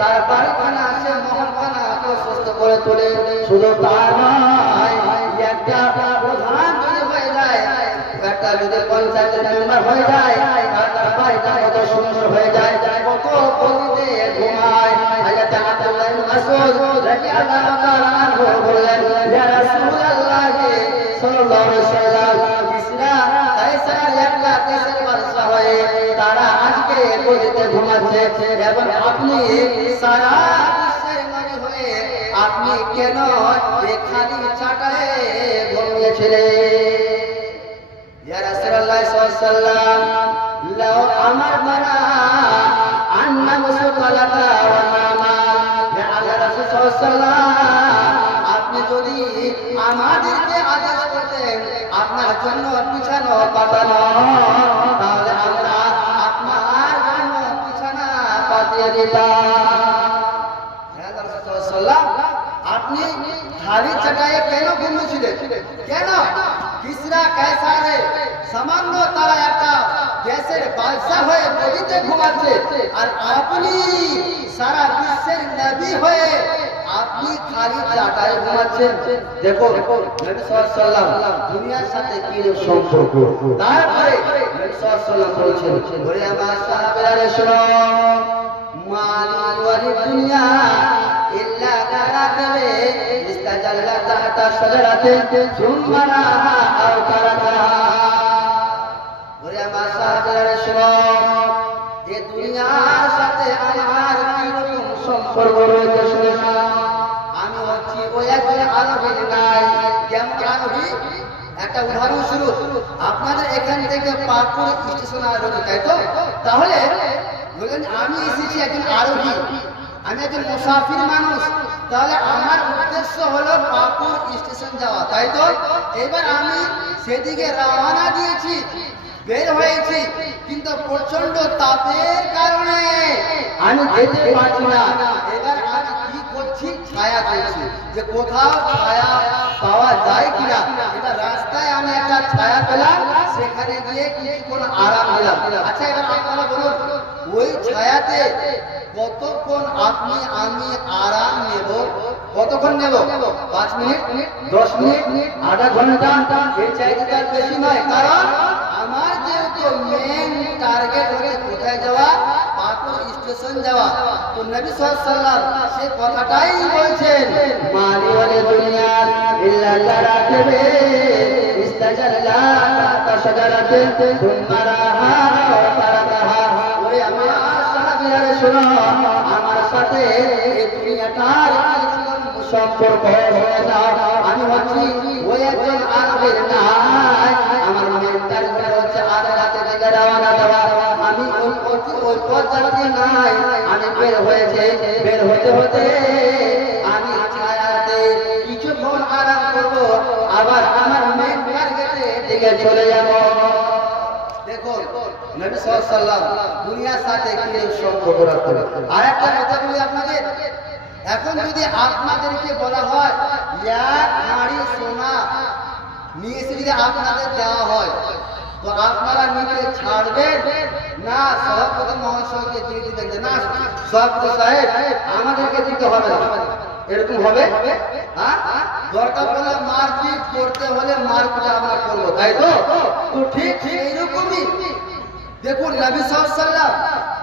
তার বাড়িখানা সে মহলখানাকে সুস্থ করে তোলে। শুধু তার নয়, একটা প্রধান যদি হয়ে যায়, একটা যদি পঞ্চায়েতের মেম্বার হয়ে যায়, তার বাড়িটা কত সুন্দর হয়ে যায়, কত গতিতে ঘুমায়। হযরত আব্দুল্লাহ ইবনে মাসউদ রাদিয়াল্লাহু তাআলা আনহু বললেন, ইয়া রাসূলুল্লাহ সাল্লাল্লাহু আলাইহি ওয়াসাল্লাম, কিসরা কায়সার একটা দেশের বাদশা হয়ে তারা আজকে গতিতে ঘুমাচ্ছে এবং আপনি সারা বিশ্বের নবী হয়ে আপনি কেন এই খালি চাটায়ে ঘুমিয়েছিলেন? ইয়া রাসূলুল্লাহ সাল্লাল্লাহু আলাইহি ওয়াসাল্লাম, লাউ আমারনা আন্না মুসাল্লাতা ওয়া নামা, ইয়া রাসূলুল্লাহ সাল্লাল্লাহু আলাইহি ওয়াসাল্লাম, আপনি যদি আমাদেরকে আদেশ করতেন আপনার জন্য বিছানা পাতানো, তাহলে আমরা আপনার জন্য বিছানা পাতিয়ে দিতাম। আপনি খালি চাটাইয়ে কেন ঘুমিয়েছিলেন? কেন? কিসরা কায়সারে সামান্য তারা একটা দেশের বাদশাহ হয়ে নদীতে ঘুমাচ্ছে, আর আপনি সারা বিশ্বের নবী হয়ে আপনি খালি চাটাই ঘুমাচ্ছেন। দেখো নবী সাল্লাল্লাহু আলাইহি ওয়াসাল্লাম দুনিয়ার সাথে কি সম্পর্ক। তারপরে নবী সাল্লাল্লাহু আলাইহি ওয়াসাল্লাম বলেছেন, বলে আমার সাহাবারা শোনো, মালি ওয়ালি দুনিয়া ইল্লা কারাকাবে ইস্তাজাল্লা তাহতা শাজারাতিন সুম্মা রাহা আও তারাকাহা। বলে আমার সাহাবারা শোনো, এই দুনিয়ার সাথে আমার কি রকম সম্পর্ক রয়েছে শুনে নাও। আমি হচ্ছি ওই একজন আরবি নাই। কেমন আরবি? একটা উদাহরণস্বরূপ, আপনাদের এখান থেকে পাকুড় স্টেশন রয়েছে, তাই তো? তাহলে বললেন আমি এসেছি একজন আরোহী, আমি একজন মুসাফির মানুষ, তাহলে আমার উদ্দেশ্য হলো পাকুড় স্টেশন যাওয়া, তাই তো? এবার আমি সেদিকে রওনা দিয়েছি, বের হয়েছি, কিন্তু প্রচন্ড তাপের কারণে আমি যেতে পারছি না। এবার আমি কি করছি? ছায়া করছি, যে কোথাও ছায়া পাওয়া যায় কিনা। এটা রাস্তায় আমি একটা ছায়া পেলাম, সেখানে গিয়ে কিছুক্ষণ আরাম নিলাম। আচ্ছা, এবার আপনারা বলুন, ওই ছায়াতে কতক্ষণ আপনি আমি আরাম নেব? কতক্ষণ নেব? 5 মিনিট, 10 মিনিট, আধা ঘন্টা, এর চাইতে তার বেশি নয়। কারণ আমার যেহেতু মেন টার্গেট হচ্ছে কোথায় যাওয়া? পাকুড় স্টেশন যাওয়া। তো নবী সাল্লাল্লাহু আলাইহি ওয়াসাল্লাম সে কথাটাই বলছেন, মালি ওয়ালি দুনিয়া ইল্লা কারাকাবে ইস্তাজাল্লা তাহতা শাজারাতিন সুম্মা রাহা আও তারাকাহা। ওরে আমার সাহাবীরা শোনো, আমার সাথে এই দুনিয়াটার সম্পর্ক হয়ে যাও। আমি হচ্ছি ওই একজন আরবের নাই, আমার মেন্টাল হচ্ছে আদালতে থেকে রওনা দেওয়া। আমি ওই পথযাত্রী নাই, আমি বের হয়েছে, বের হতে হতে আমি ছায়াতে কিছুক্ষণ আরাম করব, আবার আমার মেন টার্গেটে দিকে চলে যাব। দেখুন নবী সাল্লাল্লাহু আলাইহি ওয়াসাল্লাম দুনিয়ার সাথে কি সম্পর্ক রাখতেন। আর একটা কথা বলি আপনাদের, এখন যদি আপনাদেরকে বলা হয় এক হাঁড়ি সোনা নিয়ে এসে যদি আপনাদের দেওয়া হয়, তো আপনারা নিতে ছাড়বেন না সভাপতি মহাশয়কে দিয়ে দিবেন যে না সভাপতি সাহেব আমাদেরকে দিতে হবে না? এরকম হবে? দরকার পড়লে মারপিট করতে হলে মারপিট আমরা করবো, তাই তো? তো ঠিক এইরকমই দেখুন নবী সাল্লাল্লাহু আলাইহি ওয়াসাল্লাম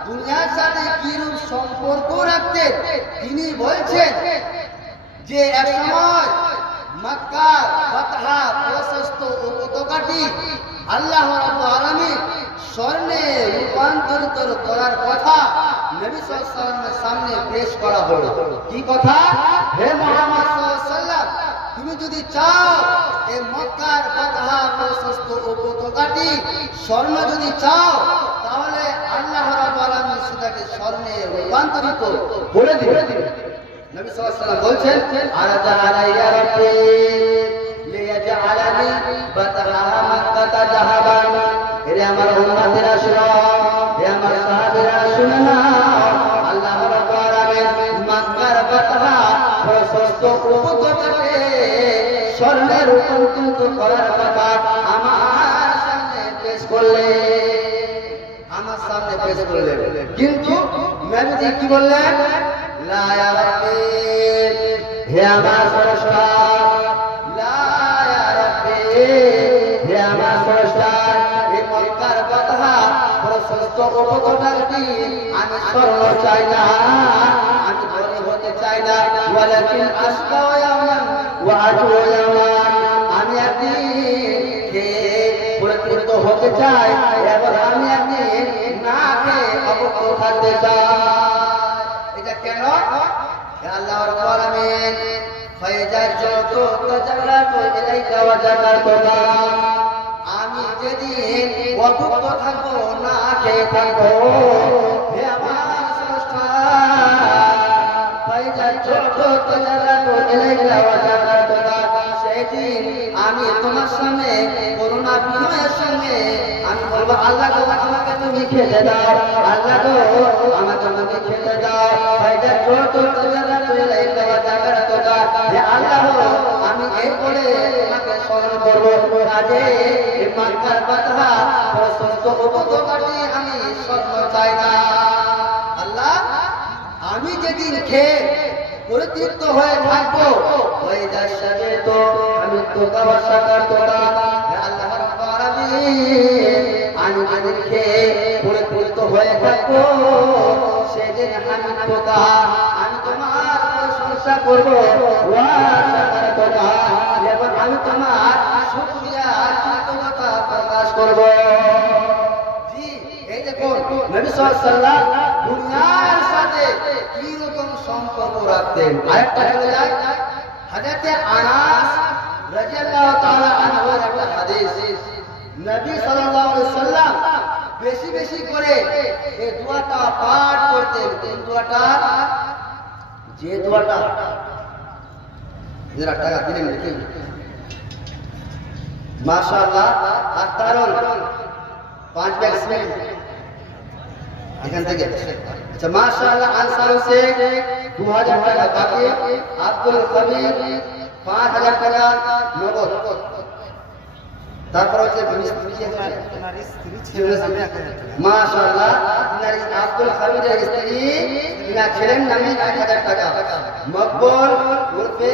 দুনিয়ার সাথে কিরূপ সম্পর্ক রাখতেন। তিনি বলছেন যে এক সময় মক্কার ফাতহা প্রশস্ত উপত্যকাটি আল্লাহ রাব্বুল আলামিন স্বর্ণে রূপান্তরিত করার কথা নবী সাল্লাল্লাহু আলাইহি ওয়াসাল্লামের সামনে পেশ করা হলো। কি কথা? হে মুহাম্মদ সাল্লাল্লাহু আলাইহি ওয়াসাল্লাম, তুমি যদি চাও এই মক্কার ফাতহা প্রশস্ত উপত্যকাটি স্বর্ণ যদি চাও, তাহলে আল্লাহ রাব্বুল আলামিন সেটাকে স্বর্ণে রূপান্তরিত করে দিবেন। নবী সাল্লাল্লাহু আলাইহি ওয়াসাল্লাম বলছেন, আরাদা আলাইয়া রাব্বি লিয়াজআলানি ফাতহা মক্কাতা যাহাবান। হে আমার উম্মতেরা শুনো, হে আমার সাহাবীরা শুনে নাও, আল্লাহ রাব্বুল আলামিন মক্কার ফাতহা প্রশস্ত উপত্যকাকে স্বর্ণে রূপান্তরিত করার কথা আমার সামনে পেশ করলেন, আমার সামনে পেশ করলেন। কিন্তু নবীজি কি বললেন? লা ইয়া রাব্বি, হে আমার স্রষ্টা, লা ইয়া রাব্বি, হে আমার স্রষ্টা, এই মক্কার ফাতহা প্রশস্ত উপত্যকাটি আমি স্বর্ণ চাই না, আমি ধনী হতে চাই না। ওয়ালাকিন আসকা ইয়ামান ওয়া আজু ইয়ামান, আমি একদিন খেয়ে পুরস্কৃত হতে চাই এবং আমি একদিন না খেয়ে অবক্ত থাকতে চাই। এটা কেন? আল্লাহ রাব্বুল আলামিন ফাইজা যত তাজাল্লাত ইলাইকা ওয়া যাকারতুকা, আমি যেদিন অভুক্ত থাকবো, না খেয়ে থাকবো, হে আমার স্রষ্টা, ফাইজা যত তাজাল্লাত ইলাইকা ওয়া যাকারতুকা, সেদিন আমি তোমার সামনে করুণা বিনয়ের সঙ্গে আমি বলবো আল্লাহ গো আমাকে তুমি খেতে দাও, আল্লাহ গো আমাকে তুমি খেতে দাও। ভাইটা ছোট তোরা তুলে দেওয়া যাবে না তোরা যে আল্লাহ আমি এই করে তোমাকে স্মরণ করবো। কাজে এই মাক্কার কথা প্রশস্ত উপত্যকাটি আমি স্বপ্ন চাই না। আল্লাহ আমি যেদিন খেয়ে পরিতৃপ্ত হয়ে থাকবো ওই যার তো আমি তোকা সাকার তোকা আল্লাহ রাব্বুল আলামিন আমি যেদিন খেয়ে পরিতৃপ্ত হয়ে থাকবো সেদিন আমি তোকা আমি তোমার প্রশংসা করবো ওয়া সাকার তোকা এবং আমি তোমার শুকরিয়া কৃতজ্ঞতা প্রকাশ করবো। জি এই দেখুন নবী সাল্লাল্লাহু আলাইহি ওয়াসাল্লাম দুনিয়ার সাথে কি রকম সম্পর্ক রাখতেন। আরেকটা চলে যায় হযরতে আনাস রাদিয়াল্লাহু তাআলা আনহু এর একটা হাদিস। নবী সাল্লাল্লাহু আলাইহি ওয়াসাল্লাম বেশি বেশি করে এই দোয়াটা পাঠ করতেন। কোন দোয়াটা? যে দোয়াটা যারা টাকা দিলেন নাকি মাশাআল্লাহ আখতারুল 5 ব্যাগ সিমেন্ট এখান থেকে আচ্ছা মাশাআল্লাহ আনসার সে 2000 টাকা বাকি, আব্দুল কবির 5000 টাকা নগদ, তারপর হচ্ছে মাশাআল্লাহ আব্দুল কবিরের স্ত্রী না ছেলের নামে 1000 টাকা, মকবুল উর্ফে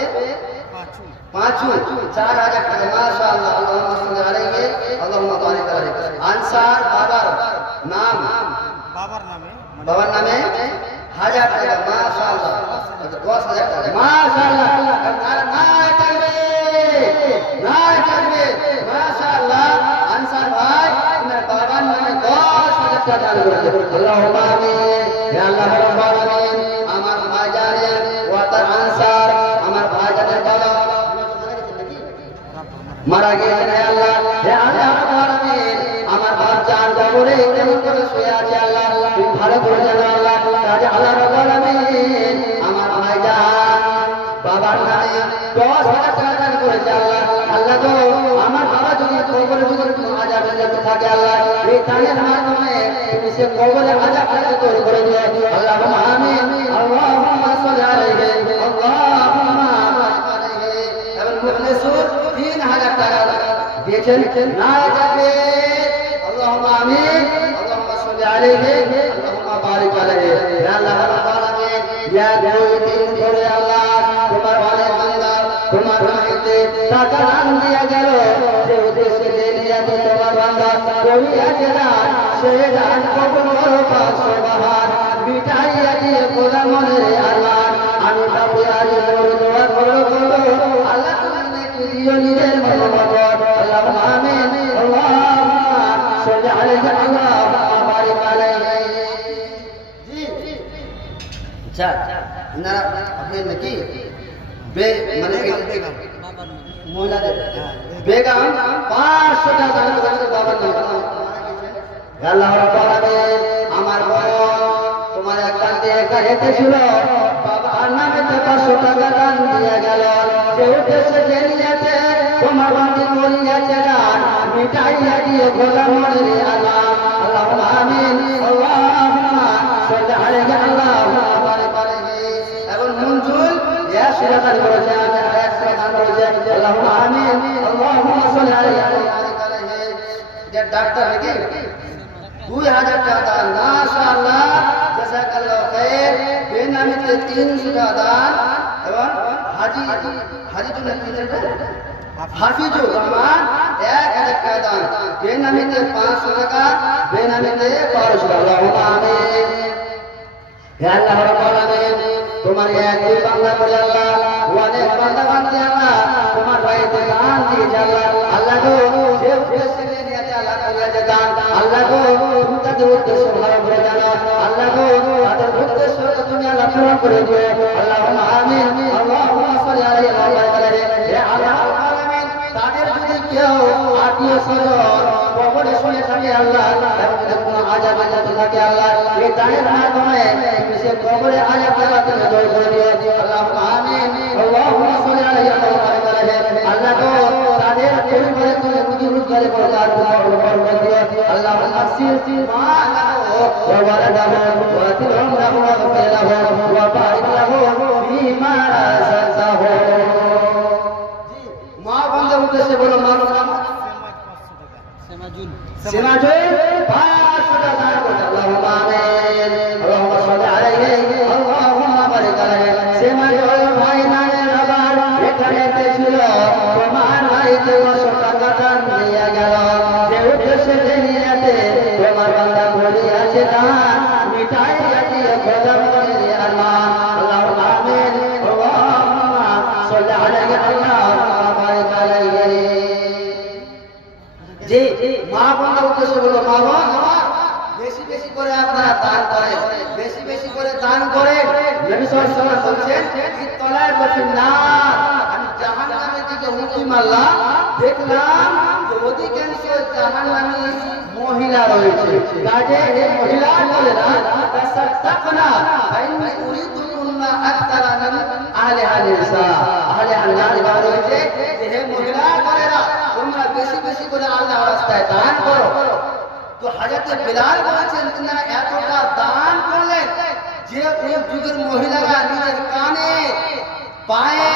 পাঁচু 4000 টাকা মাশাআল্লাহ আল্লাহুম্মা সাল্লি আলাইহি আল্লাহুম্মা বারিক আলাইহি। আনসার বাবার নামে 1000 টাকা মাশাআল্লাহ 10000 টাকা মাশাআল্লাহ নারে তাকবীর মাশাআল্লাহ। আনসার ভাই আপনার বাবার নামে 10000 টাকা দান করেছে। আল্লাহুম্মা আমিন ইয়া আল্লাহ রাব্বুল আলামিন। আমার ভাইজানের ওয়াতার আনসার আমার ভাইজানের বাবা মারা গিয়েছেন হে আল্লাহ, হে আল্লাহ রাব্বুল আলামিন আমার বাচ্চার কবরে কেমন করে শুয়ে আছে আল্লাহ তুমি ভালো করে জানো আল্লাহ। কাজে আল্লাহ রাব্বুল আলামিন আমার ভাইজান বাবার নামে 10000 টাকা দান করেছে আল্লাহ। আল্লাহ গো আমার বাবা যদি কবরে যদি কোনো আযাব যেতে থাকে আল্লাহ এই দানের মাধ্যমে তুমি সে কবরে আযাবটাকে দূর করে দিও। আল্লাহুম্মা আমিন আল্লাহুম্মা সাল্লি আলাইহি আল্লাহুম্মা বারিক আলাইহি। এবং মুখলিসুর 3000 টাকা দিয়েছেন না যাবে। আল্লাহুম্মা আমিন আল্লাহুম্মা সাল্লি আলাইহি আল্লাহুম্মা বারিক আলাইহি। ইয়া আল্লাহ রাব্বুল আলামিন ইয়া দুই দিন ধরে আল্লাহ তোমার অনেক বান্দা তোমার রহমতে টাকা দান দিয়া গেল, যে উদ্দেশ্যে দিয়ে তোমার বান্দা করিয়াছে দান সে দান কবুল করো সুবহান মিটাইয়া দিয়ে খোদা মনে রে আল্লাহ। আমি বাবু আজ দোয়া করো আল্লাহ তুমি নাকি দিও নিজের মতো মতো। আল্লাহুম্মা আমিন আল্লাহুম্মা সাল্লি আলাইহি আল্লাহুম্মা বারিক আলাইহি। জি আচ্ছা আপনারা আপনি নাকি মানে মহিলাদের বেগম 500 টাকা দান করেছে বাবার নামে। আল্লাহ রাব্বুল আলামিন আমার বোন তোমার একান্তে একা হেঁটেছিল বাবার নামে 500 টাকা দান দিয়ে গেল, যে উদ্দেশ্যে জেনিয়াতে তোমার বান্দি বলিয়াছে দান মিটাইয়া দিয়ে খোদা মনে রে আল্লাহ। আল্লাহুম্মা আমিন আল্লাহুম্মা সাল্লি আলাইহি আল্লাহুম্মা বারিক আলাইহি। এবং মঞ্জুল 100 টাকা করেছে 100 টাকা করেছে। আল্লাহুম্মা আমিন আল্লাহুম্মা সাল্লি আলাইহি বারিক আলাইহি। যে ডাক্তার নাকি 2000 টাকা দান মাশাআল্লাহ জাযাকাল্লাহু খাইর। বেনামিতে 300 টাকা দান এবং হাজিজুল হাফিজুর রহমান 1000 টাকা দান। বেনামিতে 500 টাকা বেনামিতে 1200 টাকা। আল্লাহুম্মা আমিন। হে আল্লাহ রাব্বুল আলামিন তোমার এক দুই বান্দা করে আল্লাহ অনেক বান্দা বান্দি আল্লাহ তোমার বাড়িতে দান দিয়েছে আল্লাহ। আল্লাহ গো যে উদ্দেশ্যে নিয়েছে আল্লাহ করিয়াছে দান আল্লাহ গো তুমি তাদের উদ্দেশ্য ভালো করে জানো আল্লাহ গো তাদের উদ্দেশ্য তুমি আল্লাহ পূরণ করে দিও। আল্লাহুম্মা আমিন আল্লাহুম্মা সাল্লি আলাইহি ওয়া বারিক আলাইহি। হে আল্লাহ রাব্বুল আলামিন তাদের যদি কেউ আত্মীয় স্বজন কবরে শুয়ে থাকে আল্লাহ এবং যদি কোনো হাজার বাজাতে থাকে আল্লাহ এই দানের মাধ্যমে তুমি সে কবরে আয়াত আল্লাহ তুমি দূর করে দিও আল্লাহুম্মা আমিন আল্লাহুম্মা সাল্লি আলাইহি ওয়া সাল্লাম আল্লাহ গো তাদের পরিবারে তুমি রুজি রোজগারে বরকত দিও আল্লাহুম্মা আসির মা লাহু ওয়া ওয়ালাদাহু ওয়া তিলহু ওয়া গফির লাহু ওয়া বারিক লাহু ফীমা রাযাকতাহু মা বান্দার উদ্দেশ্যে বলো মা সেনাজুল 500 টাকা দান করো আল্লাহুম্মা আমিন আল্লাহুম্মা সাল্লি আলাইহি আল্লাহুম্মা বারিক আলাইহি সেনাজুল ভাই নানের আবার এখানে ছিল তোমার ভাইকে 200 টাকা দান দিয়া গেল যে উদ্দেশ্যে নিয়াতে তোমার বান্দা বলি আছে দান মিটাই দিয়ে খোদা বলে আল্লাহ আল্লাহুম্মা আমিন আল্লাহুম্মা সাল্লি আলাইহি আল্লাহুম্মা বারিক আলাইহি যে মা বোনের উদ্দেশ্যে বলো মা বোন আমার বেশি বেশি করে আপনারা দান করেন বেশি বেশি করে দান করেন নবী সাল্লাল্লাহু আলাইহি ওয়াসাল্লাম বলেন ইত্তলায় বসেন না আমি জাহান্নামের দিকে উঁকি মারলাম দেখলাম যে অধিকাংশ জাহান্নামী মহিলা রয়েছে কাজে এই মহিলা বলে না তাসাদদাকনা ফাইন্নি উরিদুকুন্না আকতারা মিন আহলি আলিসা আহলি আল্লাহ রয়েছে যে হে মহিলা বলেরা তোমরা বেশি বেশি করে আল্লাহর রাস্তায় দান করো তো হযরত বিলাল বলেছেন তোমরা এতটা দান করলেন যে ওই যুগের মহিলারা নিজের কানে পায়ে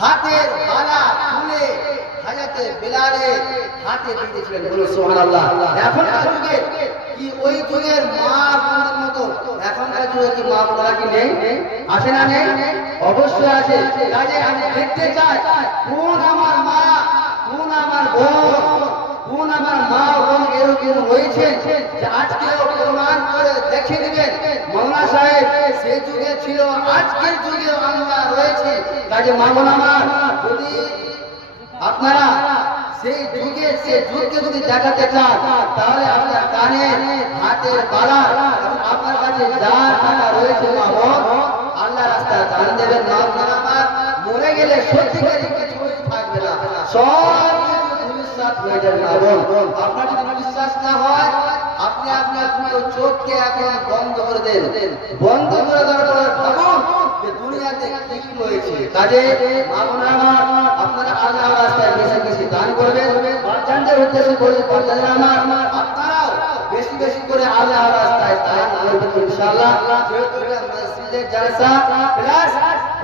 হাতের বালা খুলে হযরত বিলালের হাতে দিয়েছিলেন বলো সুবহানাল্লাহ এখনকার যুগে কি ওই যুগের মা বোনদের মতো এখনকার যুগে কি মা বোনরা কি নেই আছে না নেই অবশ্যই আছে কাজে আমি দেখতে চাই কোন আমার মা কোন আমার বোন কোন আমার মা বোন এরকম হয়েছে যে আজকেও প্রমাণ করে দেখে দিবেন মাওলানা সাহেব সেই যুগে ছিল আজকের যুগেও আমরা রয়েছি কাজে মা বোন আমার যদি আপনারা সেই যুগকে যদি দেখাতে চান তাহলে আপনার কানে হাতের বালা এবং আপনার কাছে যা টাকা রয়েছে মা বোন আল্লাহ রাস্তায় দান দেবেন মা বোন আমার মরে গেলে সত্যিকারই কিছু থাকবে না সব কিছু ভবিষ্যৎ হয়ে যাবে মা বোন আপনার যদি বিশ্বাস না হয় আপনি আপনার দুটো চোখকে এখন বন্ধ করে দেন বন্ধ করে দেওয়ার পর ভাবুন যে দুনিয়াতে কি কি রয়েছে কাজে মা বোন আমার আপনারা আল্লাহর রাস্তায় বেশি বেশি দান করবেন বাচ্চাদের উদ্দেশ্যে করে বাচ্চাদের আমার আপনারাও বেশি বেশি করে আল্লাহর রাস্তায় দান করবেন ইনশাআল্লাহ যেহেতু এটা মসজিদের জলসা প্লাস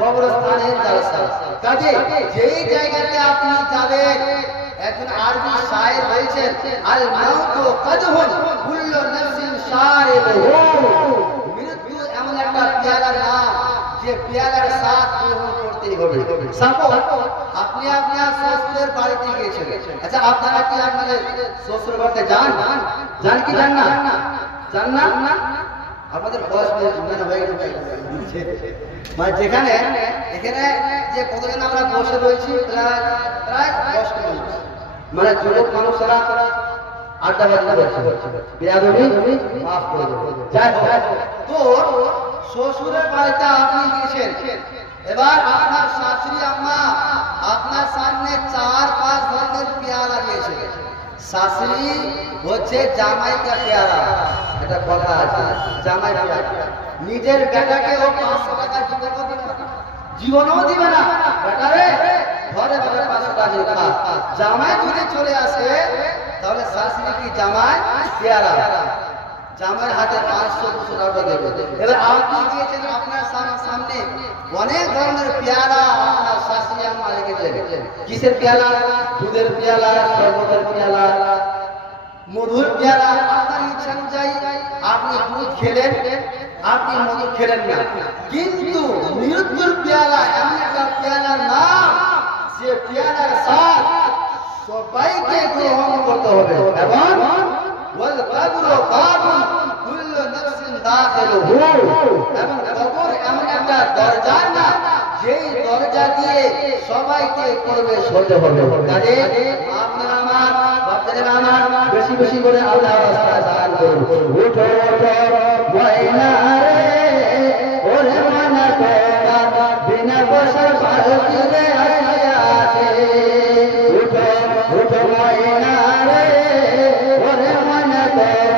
কবরস্থানের জলসা কাজে যেই জায়গাতে আপনি যাবেন একজন আরবি শায়ের বলেছেন আল মাউতু কদহুন কুল্লু নাফসিন শারিবুহু মৃত্যু এমন একটা পেয়ালার নাম যে পেয়ালার স্বাদ গ্রহণ করতেই হবে সাপোজ আপনি আপনার শ্বশুরের বাড়িতে গিয়েছেন আচ্ছা আপনারা কি আপনাদের শ্বশুর বাড়িতে যান যান কি যান না যান না আপনাদের বয়স হয়ে গেছে মানে যেখানে এখানে যে কতজন আমরা বসে রয়েছি প্রায় 10 টা মানুষ মানে যুবক মানুষরা আড্ডাবাজি করছে বিয়াদবি মাফ করে দেবে যাই তো শ্বশুরের বাড়িতে আপনি গিয়েছেন এবার আপনার শাশুড়ি আম্মা আপনার সামনে 4-5 ধরনের পেয়ালা দিয়েছে শাশুড়ি হচ্ছে জামাইকা পেয়ালা এটা কথা আছে জামাই পেয়ালা নিজের বেটাকে ও 500 টাকা জীবনও দিবে না বেটারে ঘরে ঘরে 500 টাকা খা জামাই যদি চলে আসে তাহলে শাশুড়ি কি জামাই পেয়ালা জামাই হাতে 500-200 টাকা দেবে এবার আপনি গিয়েছেন আপনার সামনে অনেক ধরনের পেয়ালা আপনার শাশুড়ি আম্মা রেখেছেন কিসের পেয়ালা দুধের পেয়ালা শরবতের পেয়ালা মধুর পেয়ালা আপনার ইচ্ছা অনুযায়ী আপনি দুধ খেলেন আপনি মধু খেলেন না কিন্তু মৃত্যুর পেয়ালা এমন একটা পেয়ালার নাম যে পেয়ালার স্বাদ সবাইকে গ্রহণ করতে হবে এবং ওয়াল কবরু বাবুন কুল্লু নাফসিন দাখিলুহু এবং কবর এমন একটা দরজা না যেই দরজা দিয়ে সবাইকে প্রবেশ হতে হবে কাজে আপনারা আমার বাচ্চারা আমার বেশি বেশি করে আল্লাহর রাস্তায় দান করুন উঠো উঠো ময়না রে ওরে ময়না তোরা বিনা পয়সার বালতিরে আছে উঠো উঠো ময়না রে ওরে ময়না তোরা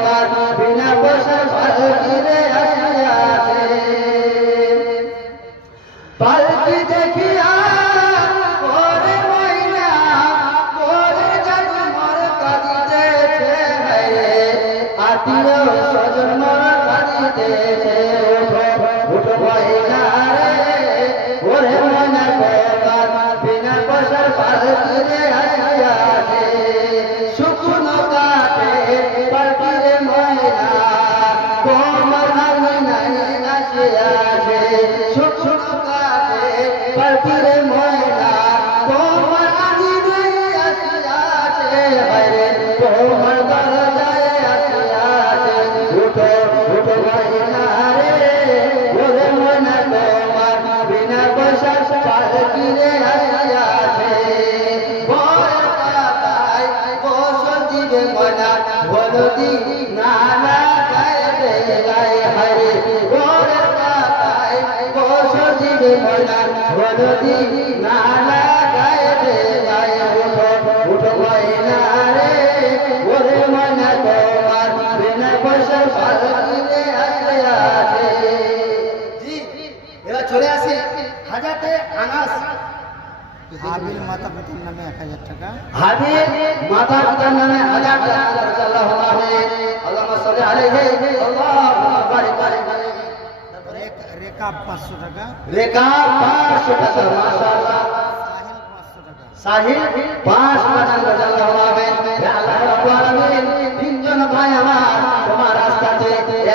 আত্মীয় স্বজন মরা কাঁদিতেছে উঠো ময়না রে ওরে ময়না গোপাল বিনা পয়সার পালকিরে আসিয়াছে শুকনো কাটে পালকিরে ময়না তোমার আমি নাই আসিয়াছে শুকনো কাটে পালকিরে ময়না তোমার আমি নাই আসিয়াছে হরে তোমার দরজায় আসিয়াছে উঠো উঠো ময়না রে ওরে ময়না তোমার বিনা পয়সার পালকিরে আসিয়াছে বড় কাটায় কৌশল দিবে ময়না বলদি নানা গায়ে গায়ে হরে বড় কাটায় কৌশল দিবে ময়না বলদি নানা গায়ে গায়ে উঠো উঠো ময়না রে ওরে ময়না তোমার বিনা পয়সার পালকিরে আসিয়াছে। জি এবার চলে আসি হাজাতে আনাস। হাবিল মাতা পিতার নামে 1000 টাকা। হাবিল মাতা পিতার নামে 1000 টাকা। সাল্লাল্লাহু আলাইহি আল্লাহুম্মা সাল্লি আলাইহি আল্লাহুম্মা বারিক আলাইহি। তারপরে রেখা 500 টাকা। রেখা 500 টাকা মাশাআল্লাহ। সাহিল 500 টাকা। সাহিল 5 টাকা সাল্লাল্লাহু আলাইহি। হে আল্লাহ রাব্বুল আলামিন তিনজন ভাই আমার তোমার রাস্তাতে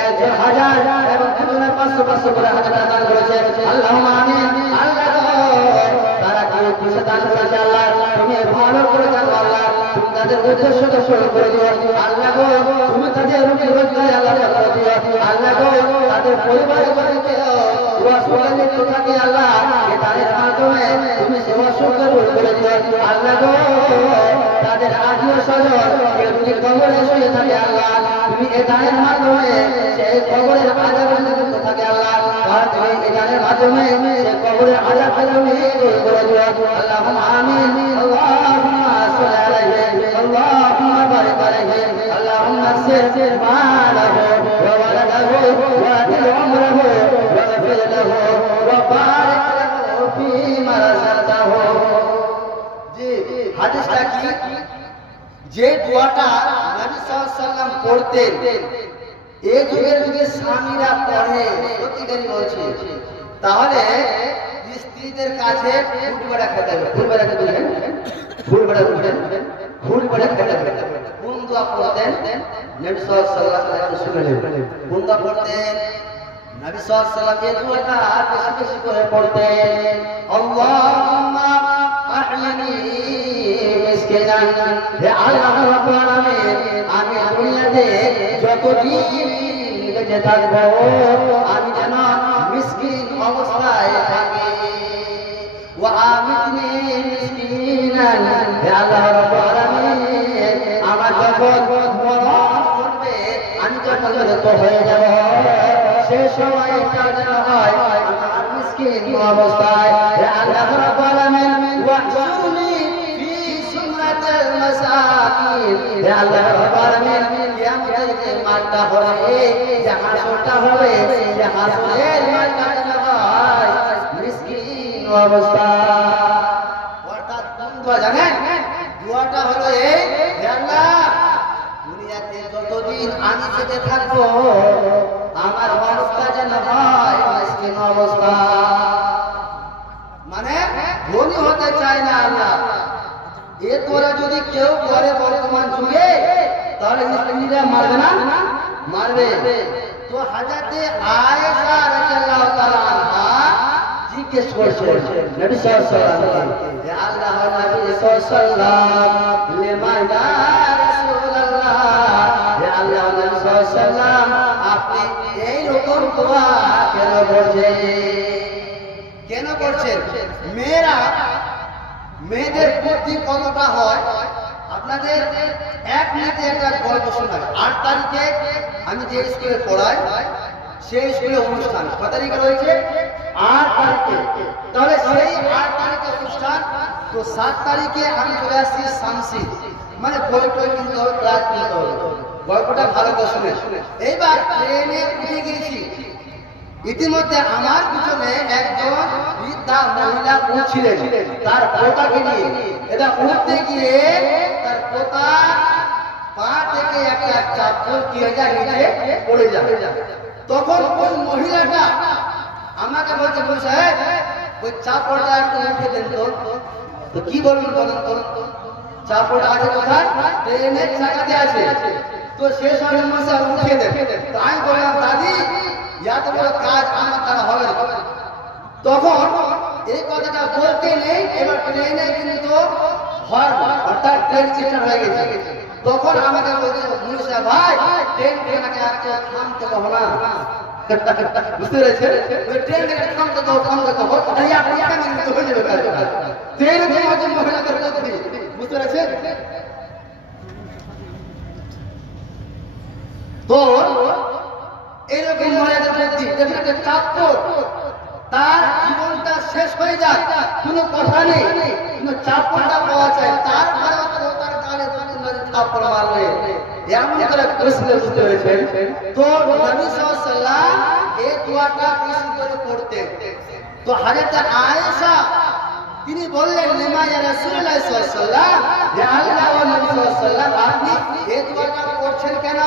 একজন 1000 এবং দুজনে 500 করে 1000 টাকা দান করেছে। আল্লাহুম্মা আমিন। আল্লাহ তারা কেউ কিসে দান করেছে আল্লাহ তুমি ভালো করে জানো আল্লাহ তুমি তাদের উদ্দেশ্যটা পূরণ করে দিও আল্লাহ গো তুমি তাদের রুটি রোজগার আল্লাহ করে দিও আল্লাহ গো তাদের পরিবারকে ওয়াসওয়ালিত থাকে আল্লাহ এই তাদের মাধ্যমে তুমি সেবা সুন্দর করে দিও আল্লাহ গো তাদের আত্মীয় স্বজন কেউ যদি কবরে শুয়ে থাকে আল্লাহ তুমি এই দানের মাধ্যমে সেই কবরের আযাব মুক্ত থাকে আল্লাহ আর তুমি এই দানের মাধ্যমে সেই কবরের আযাব তুমি দূর করে দিও আল্লাহুম্মা আমিন আল্লাহুম্মা সাল্লি আলাইহি আল্লাহুম্মা বারিক আলাইহি আল্লাহুম্মা সির মালাহু ওয়া ওয়ালাদাহু ওয়া আদিল উমরাহু ওয়া গফির লাহু ওয়া বারিক লাহু ফীমা রাযাকতাহু। জি হাদিসটা কি যে দোয়াটা নবী সাল্লাল্লাহু আলাইহি ওয়াসাল্লাম পড়তেন এই যুগের যুগে স্বামীরা পড়ে সত্যিকারই বলছে তাহলে স্ত্রীদের কাছে ফুট বেড়া খেতে হবে ফুট বেড়া খেতে হবে ফুট বেড়া ফুট বেড়া খেতে হবে কোন দোয়া পড়তেন নবী সাল্লাল্লাহু আলাইহি ওয়াসাল্লাম একটু শুনে নেবেন কোন দোয়া পড়তেন নবী সাল্লাল্লাহু আলাইহি ওয়াসাল্লাম এই দোয়াটা বেশি বেশি করে পড়তেন আল্লাহুম্মা আহইনি মিসকিনান হে আল্লাহ রাব্বুল আলামিন আমি দুনিয়াতে যতদিন বেঁচে থাকবো আমি যেন মিসকিন অবস্থায় থাকি ওয়া আমিতনি মিসকিনান হে আল্লাহ রাব্বুল আলামিন আমার যখন মরণ ঘটবে আমি যখন মৃত হয়ে যাব সে সময়টা যেন হয় আমার মিসকিন অবস্থায় হে আল্লাহ রাব্বুল আলামিন ওয়াহশুরনি ফি সুমরাতিল মাসাকিন হে আল্লাহ রাব্বুল আলামিন কিয়ামতের যে মাঠটা হবে যে হাসরটা হবে যে হাসরের মাঠটা যেন হয় মিসকিন অবস্থা। অর্থাৎ কোন দোয়া জানেন দোয়াটা হলো এই হে আল্লাহ দুনিয়াতে যতদিন আমি বেঁচে থাকবো আমার অবস্থা যেন হয় মিসকিন অবস্থা মানে ধনী হতে চায় না আল্লাহ এ তোরা যদি কেউ করে বর্তমান যুগে তাহলে স্ত্রীরা মারবে না মারবে তো হাজাতে আয়েশা রাদিয়াল্লাহু তাআলা আনহা জিজ্ঞেস করছে নবী সাল্লাল্লাহু আলাইহি ওয়াসাল্লাম হে আল্লাহর নবী সাল্লাল্লাহু লিমা ইয়া রাসূলুল্লাহ হে আল্লাহর নবী সাল্লাল্লাহু আপনি এই রকম দোয়া কেন করছেন মেয়েদের বুদ্ধি কতটা হয় আপনাদের এক মিনিটে একটা গল্প শোনাই 8 তারিখে আমি যে স্কুলে পড়াই সেই স্কুলে অনুষ্ঠান কত তারিখে রয়েছে 8 তারিখে তাহলে সেই 8 তারিখে অনুষ্ঠান তো 7 তারিখে আমি চলে আসছি শামসি মানে বই টই কিনতে হবে ক্লাস কিনতে হবে গল্পটা ভালো করে শুনে এইবার ট্রেনে উঠে গিয়েছি ইতিমধ্যে আমার পিছনে একজন বৃদ্ধা মহিলা উঠছিলেন তার পোতাকে নিয়ে এটা উঠতে গিয়ে তার পোতা পা থেকে একটা চাদর কি হয়ে যায় নিচে পড়ে যায়। তখন ওই মহিলাটা আমাকে বলছে সাহেব ওই চাদরটা একটু উঠে দেন তো কি বলবেন বলেন তো চাদরটা আছে কোথায়? ট্রেনের চাকাতে আছে। তো সে সঙ্গে মশা উঠে দেন। তো আমি বললাম দাদি এত বড় কাজ আমার দ্বারা হবে না। তখন এই কথাটা বলতে নেই, এবার ট্রেনে কিন্তু হর্ন অর্থাৎ ট্রেন স্টার্ট হয়ে গেছে। তখন আমাকে বলছে মুনিশা ভাই ট্রেন ট্রেনকে এত থামতে কहो না, বুঝতে পেরেছেন? ওই ট্রেনটাকে থামতে কहो তাই আপনি কেন নিতে হয়ে যাবে কাজটা ট্রেন মধ্যে মহিলাদের করতে, বুঝতে পেরেছেন? তো এরকম মহিলাদের প্রতি দেখুন একটা চাপর তার জীবনটা শেষ হয়ে যায়, কোনো কথা নেই, কিন্তু চাপড়টা পাওয়া যায় তারপরে তার কানে চাপড় মারলে এমন করে প্রশ্ন বুঝতে পেরেছেন। তো নবী সাল্লাল্লাহু আলাইহি ওয়াসাল্লাম এই দোয়াটা বেশি করে পড়তেন। তো হযরত আয়েশা তিনি বললেন লিমা ইয়া রাসূলুল্লাহ সাল্লাল্লাহু আলাইহি ওয়াসাল্লাম, ইয়া আল্লাহ ওয়া নবী সাল্লাল্লাহু আলাইহি ওয়াসাল্লাম আপনি এই দোয়াটা পড়ছেন কেন?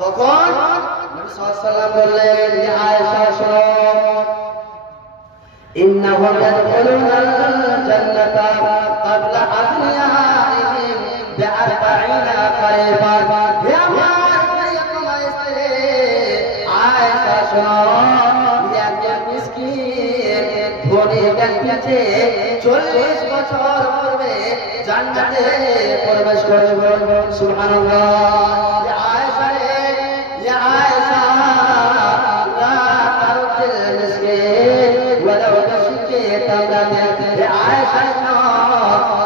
তখন নবী সাল্লাল্লাহু আলাইহি ওয়াসাল্লাম বললেন ইয়া আয়েশা শোনো إنهم يدخلون الجنة قبل أغنيائهم ب40 خريفا يا مريم عائشة شنو একজন মিসকিন ধনী ব্যক্তিতে 40 বছর পূর্বে জান্নাতে প্রবেশ করবে। সুবহানাল্লাহ। ইয়া আয়েশা রে ইয়া আয়েশা লা তারদিল মিসকিন ওয়ালাউ তাশকে তামরাতে। ইয়া আয়েশা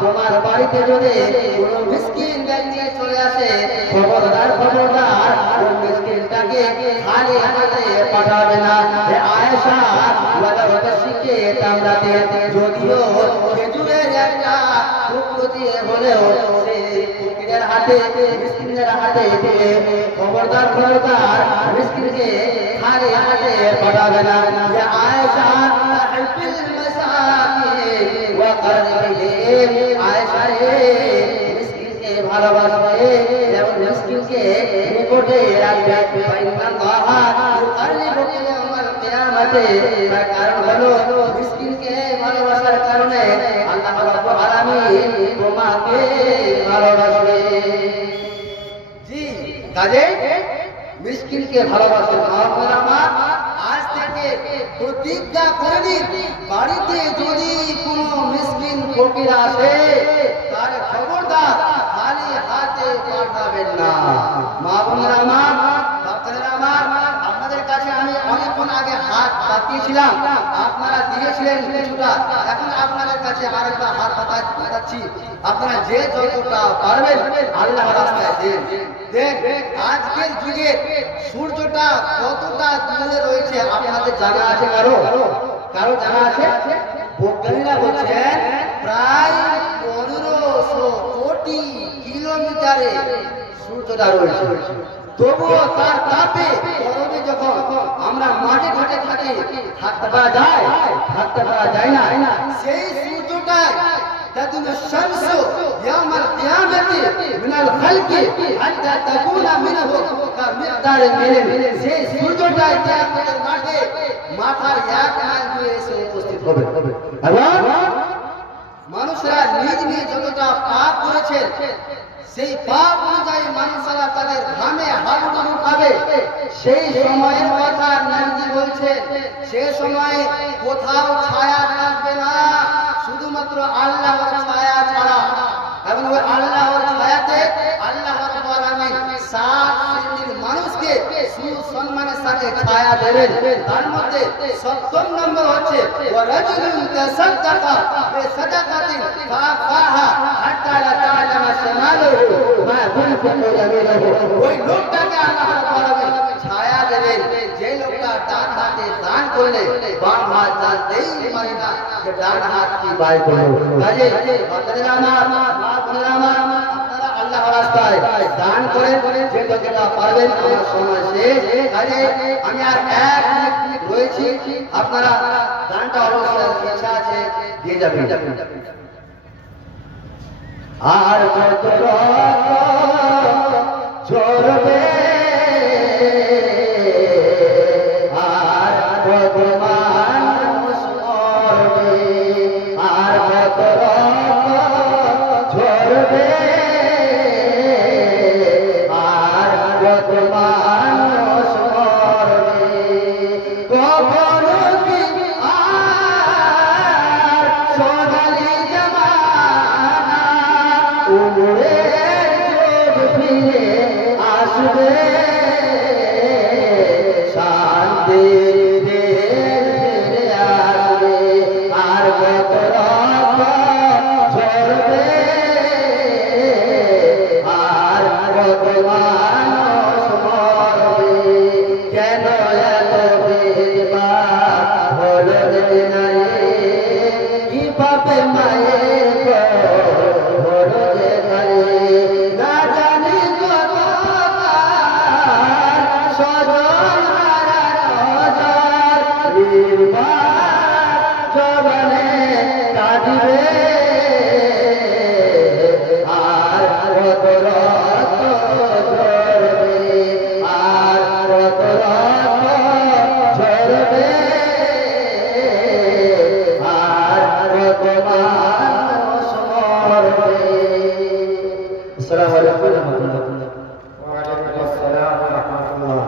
তোমার বাড়িতে যদি কোনো মিসকিন ব্যক্তি চলে আসে খবরদার ওই মিসকিনটাকে খালি হাতে পাঠাবে না। আয়েশা ওয়ালাউ তাশকে তামরাতে যদিও খেজুরের একটা টুকরো দিয়ে হলেও সেই ফকিরের হাতে মিসকিনের হাতে দিয়ে খবরদার মিসকিনকে খালি হাতে পাঠাবে না। আয়েশা তাহবিল মাসাকিন ওয়া কারবিহিম। আয়েশা রে মিসকিনকে ভালোবাসবে এবং মিসকিনকে নিকটে রাখবে। ফাইনাল্লাহা ইউকাররিবুকা ইয়াওমাল কিয়ামাতি। তার কারণ হলো মিসকিনকে ভালোবাসার কারণে আল্লাহ রাব্বুল আলামিন তোমাকে ভালোবাসবে। জি কাজে মিসকিনকে ভালোবাসেন। আমার আজ থেকে প্রতিজ্ঞা করে দিন বাড়িতে যদি কোনো মিসকিন ফকির আসে তার খবরদার খালি হাতে পাঠাবেন না। মা বোনেরা আমার, বাচ্চারা আমার, আপনাদের কাছে আমি অনেকক্ষণ আগে হাত পাঠিয়েছিলাম, আপনারা দিয়েছিলেন কিছুটা, এখন আপনাদের কাছে আরেকটা হাত পাঠাচ্ছি। আপনারা যে যতটা পারবেন আল্লাহর রাস্তায় দেন। দেখ আজকের যুগে সূর্যটা কতটা দূরে রয়েছে আপনাদের জানা আছে? কারো জানা আছে? বৈজ্ঞানিকরা বলছেন প্রায় 1500 কোটি কিলোমিটারে সূর্যটা রয়েছে। তবুও তার তাপে গরমে যখন আমরা মাঠে ঘাটে থাকি থাকতে পারা যায়? থাকতে পারা যায় না। সেই সূর্যটায় تدن الشمس يوم القيامة من الخلق حتى تكون منه كمقدار الميل। সেই সূর্যটাই কিয়ামতের মাঠে মাথার 1 মাইল দূরে এসে উপস্থিত হবে এবং মানুষরা নিজ নিজ যতটা পাপ করেছে সেই পাপ অনুযায়ী মানুষরা তাদের ঘামে হাবুডুবু খাবে। সেই সময়ের কথা নবী বলছেন সেই সময় কোথাও ছায়া থাকবে না, শুধুমাত্র আল্লাহর ছায়া ছাড়া। এবং ওই আল্লাহর ছায়াতে আল্লাহ রাব্বুল আলামিন 7 শ্রেণীর মানুষকে সুসম্মানের সাথে ছায়া দেবেন। তার মধ্যে 7 নম্বর হচ্ছে ওয়ারাজুলুন তাসাদদাকা বিসাদাকাতিন ফাআফাহা হাত্তা লা তা'লামা শিমালুহু মা তুনফিকু ইয়ামিনুহু। ওই লোকটাকে আল্লাহ রাব্বুল আলামিন ছায়া দেবেন যে লোকটা ডান হাতে দান করলে বাম হাত জানতেই পারে না যে ডান হাত কি বাই করলো। কাজে বাচ্চারা আমার, মা বোনেরা আমার, আপনারা আল্লাহর রাস্তায় দান করেন যে যতটা পারবেন। আমার সময় শেষ, কাজে আমি আর 1 মিনিট রয়েছি, আপনারা দানটা অবশ্যই ইচ্ছা আছে দিয়ে যাবেন। আর কত ঝরবে আর কত মানুষ মরবে আর কত রক্ত ঝরবে আর কত মানুষ মরবে কখনো কি আর সোনালি জামানা উড়ে ফিরে আসবে শান্তি ফিরে আসবে আর কত রক্ত ঝরবে আর কত মানুষ মরবে কেন এত বেদবাদ হলো নারী কি পাপে মায়ের হলো যে নারী না জানি কত সজন জবানে কাঁদিবে আর কত রক্ত ঝরবে আর কত রক্ত ঝরবে আর কত মানুষ মরবে। আসসালামু আলাইকুম ওয়া রাহমাতুল্লাহ। ওয়ালাইকুম আসসালাম ওয়া রাহমাতুল্লাহ।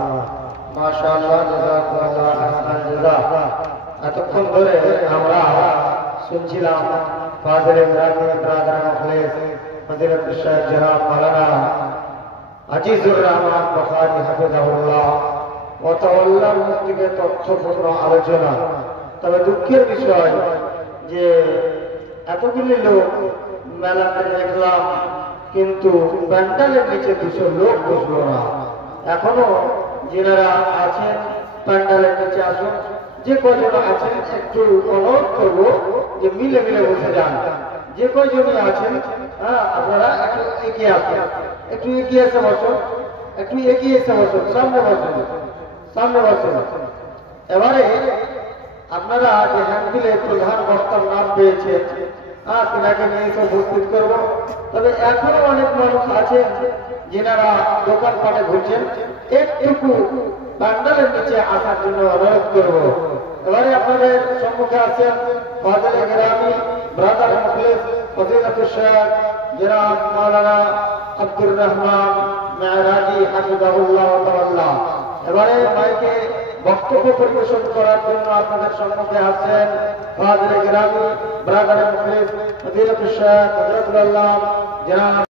মাশাআল্লাহ, জাযাকুমুল্লাহ আহসানাল জাযা। এতক্ষণ ধরে আমরা শুনছিলাম ফাজিলে গ্রামীণ ব্রাদার মুখলিস ফজিলাতুল শাইখ জনাব মাওলানা আজিজুর রহমান বুখারী হাফিজাহুল্লাহ ওয়া তাআল্লার মুখ থেকে তথ্যপূর্ণ আলোচনা। তবে দুঃখের বিষয় যে এতগুলি লোক মেলাতে দেখলাম কিন্তু প্যান্ডেলের নিচে 200 লোক বসলো না। এখনো যেনারা আছেন প্যান্ডেলের নিচে আসুন, যে কজন আছেন একটু অনুরোধ করবো যে মিলে মিলে বসে যান। যে কজনই আছেন আপনারা একটু এগিয়ে আসুন, একটু এগিয়ে এসে বসুন, একটু এগিয়ে এসে বসুন, সামনে বসুন, সামনে বসুন। এবারে আপনারা যে হ্যান্ডবিলে প্রধান বক্তার নাম পেয়েছেন তিনাকে নিয়ে এসে উপস্থিত করবো। তবে এখনো অনেক মানুষ আছেন যেনারা দোকানপাটে ঘুরছেন, একটুকু প্যান্ডেলের নিচে আসার জন্য অনুরোধ করব। এবারে আপনাদের সম্মুখে আছেন ফাজিলে গ্রামীণ ব্রাদার মুখলিস ফজিলাতুল শাইখ জনাব মাওলানা আব্দুর রহমান মেহরাজি হাফিজাহুল্লাহ তাআলা। এবারে মাইকে বক্তব্য পরিবেশন করার জন্য আপনাদের সম্মুখে আছেন ফাজিলে গ্রামীণ ব্রাদার মুখলিস ফজিলাতুল শাইখ হযরতুল আল্লাহ জনাব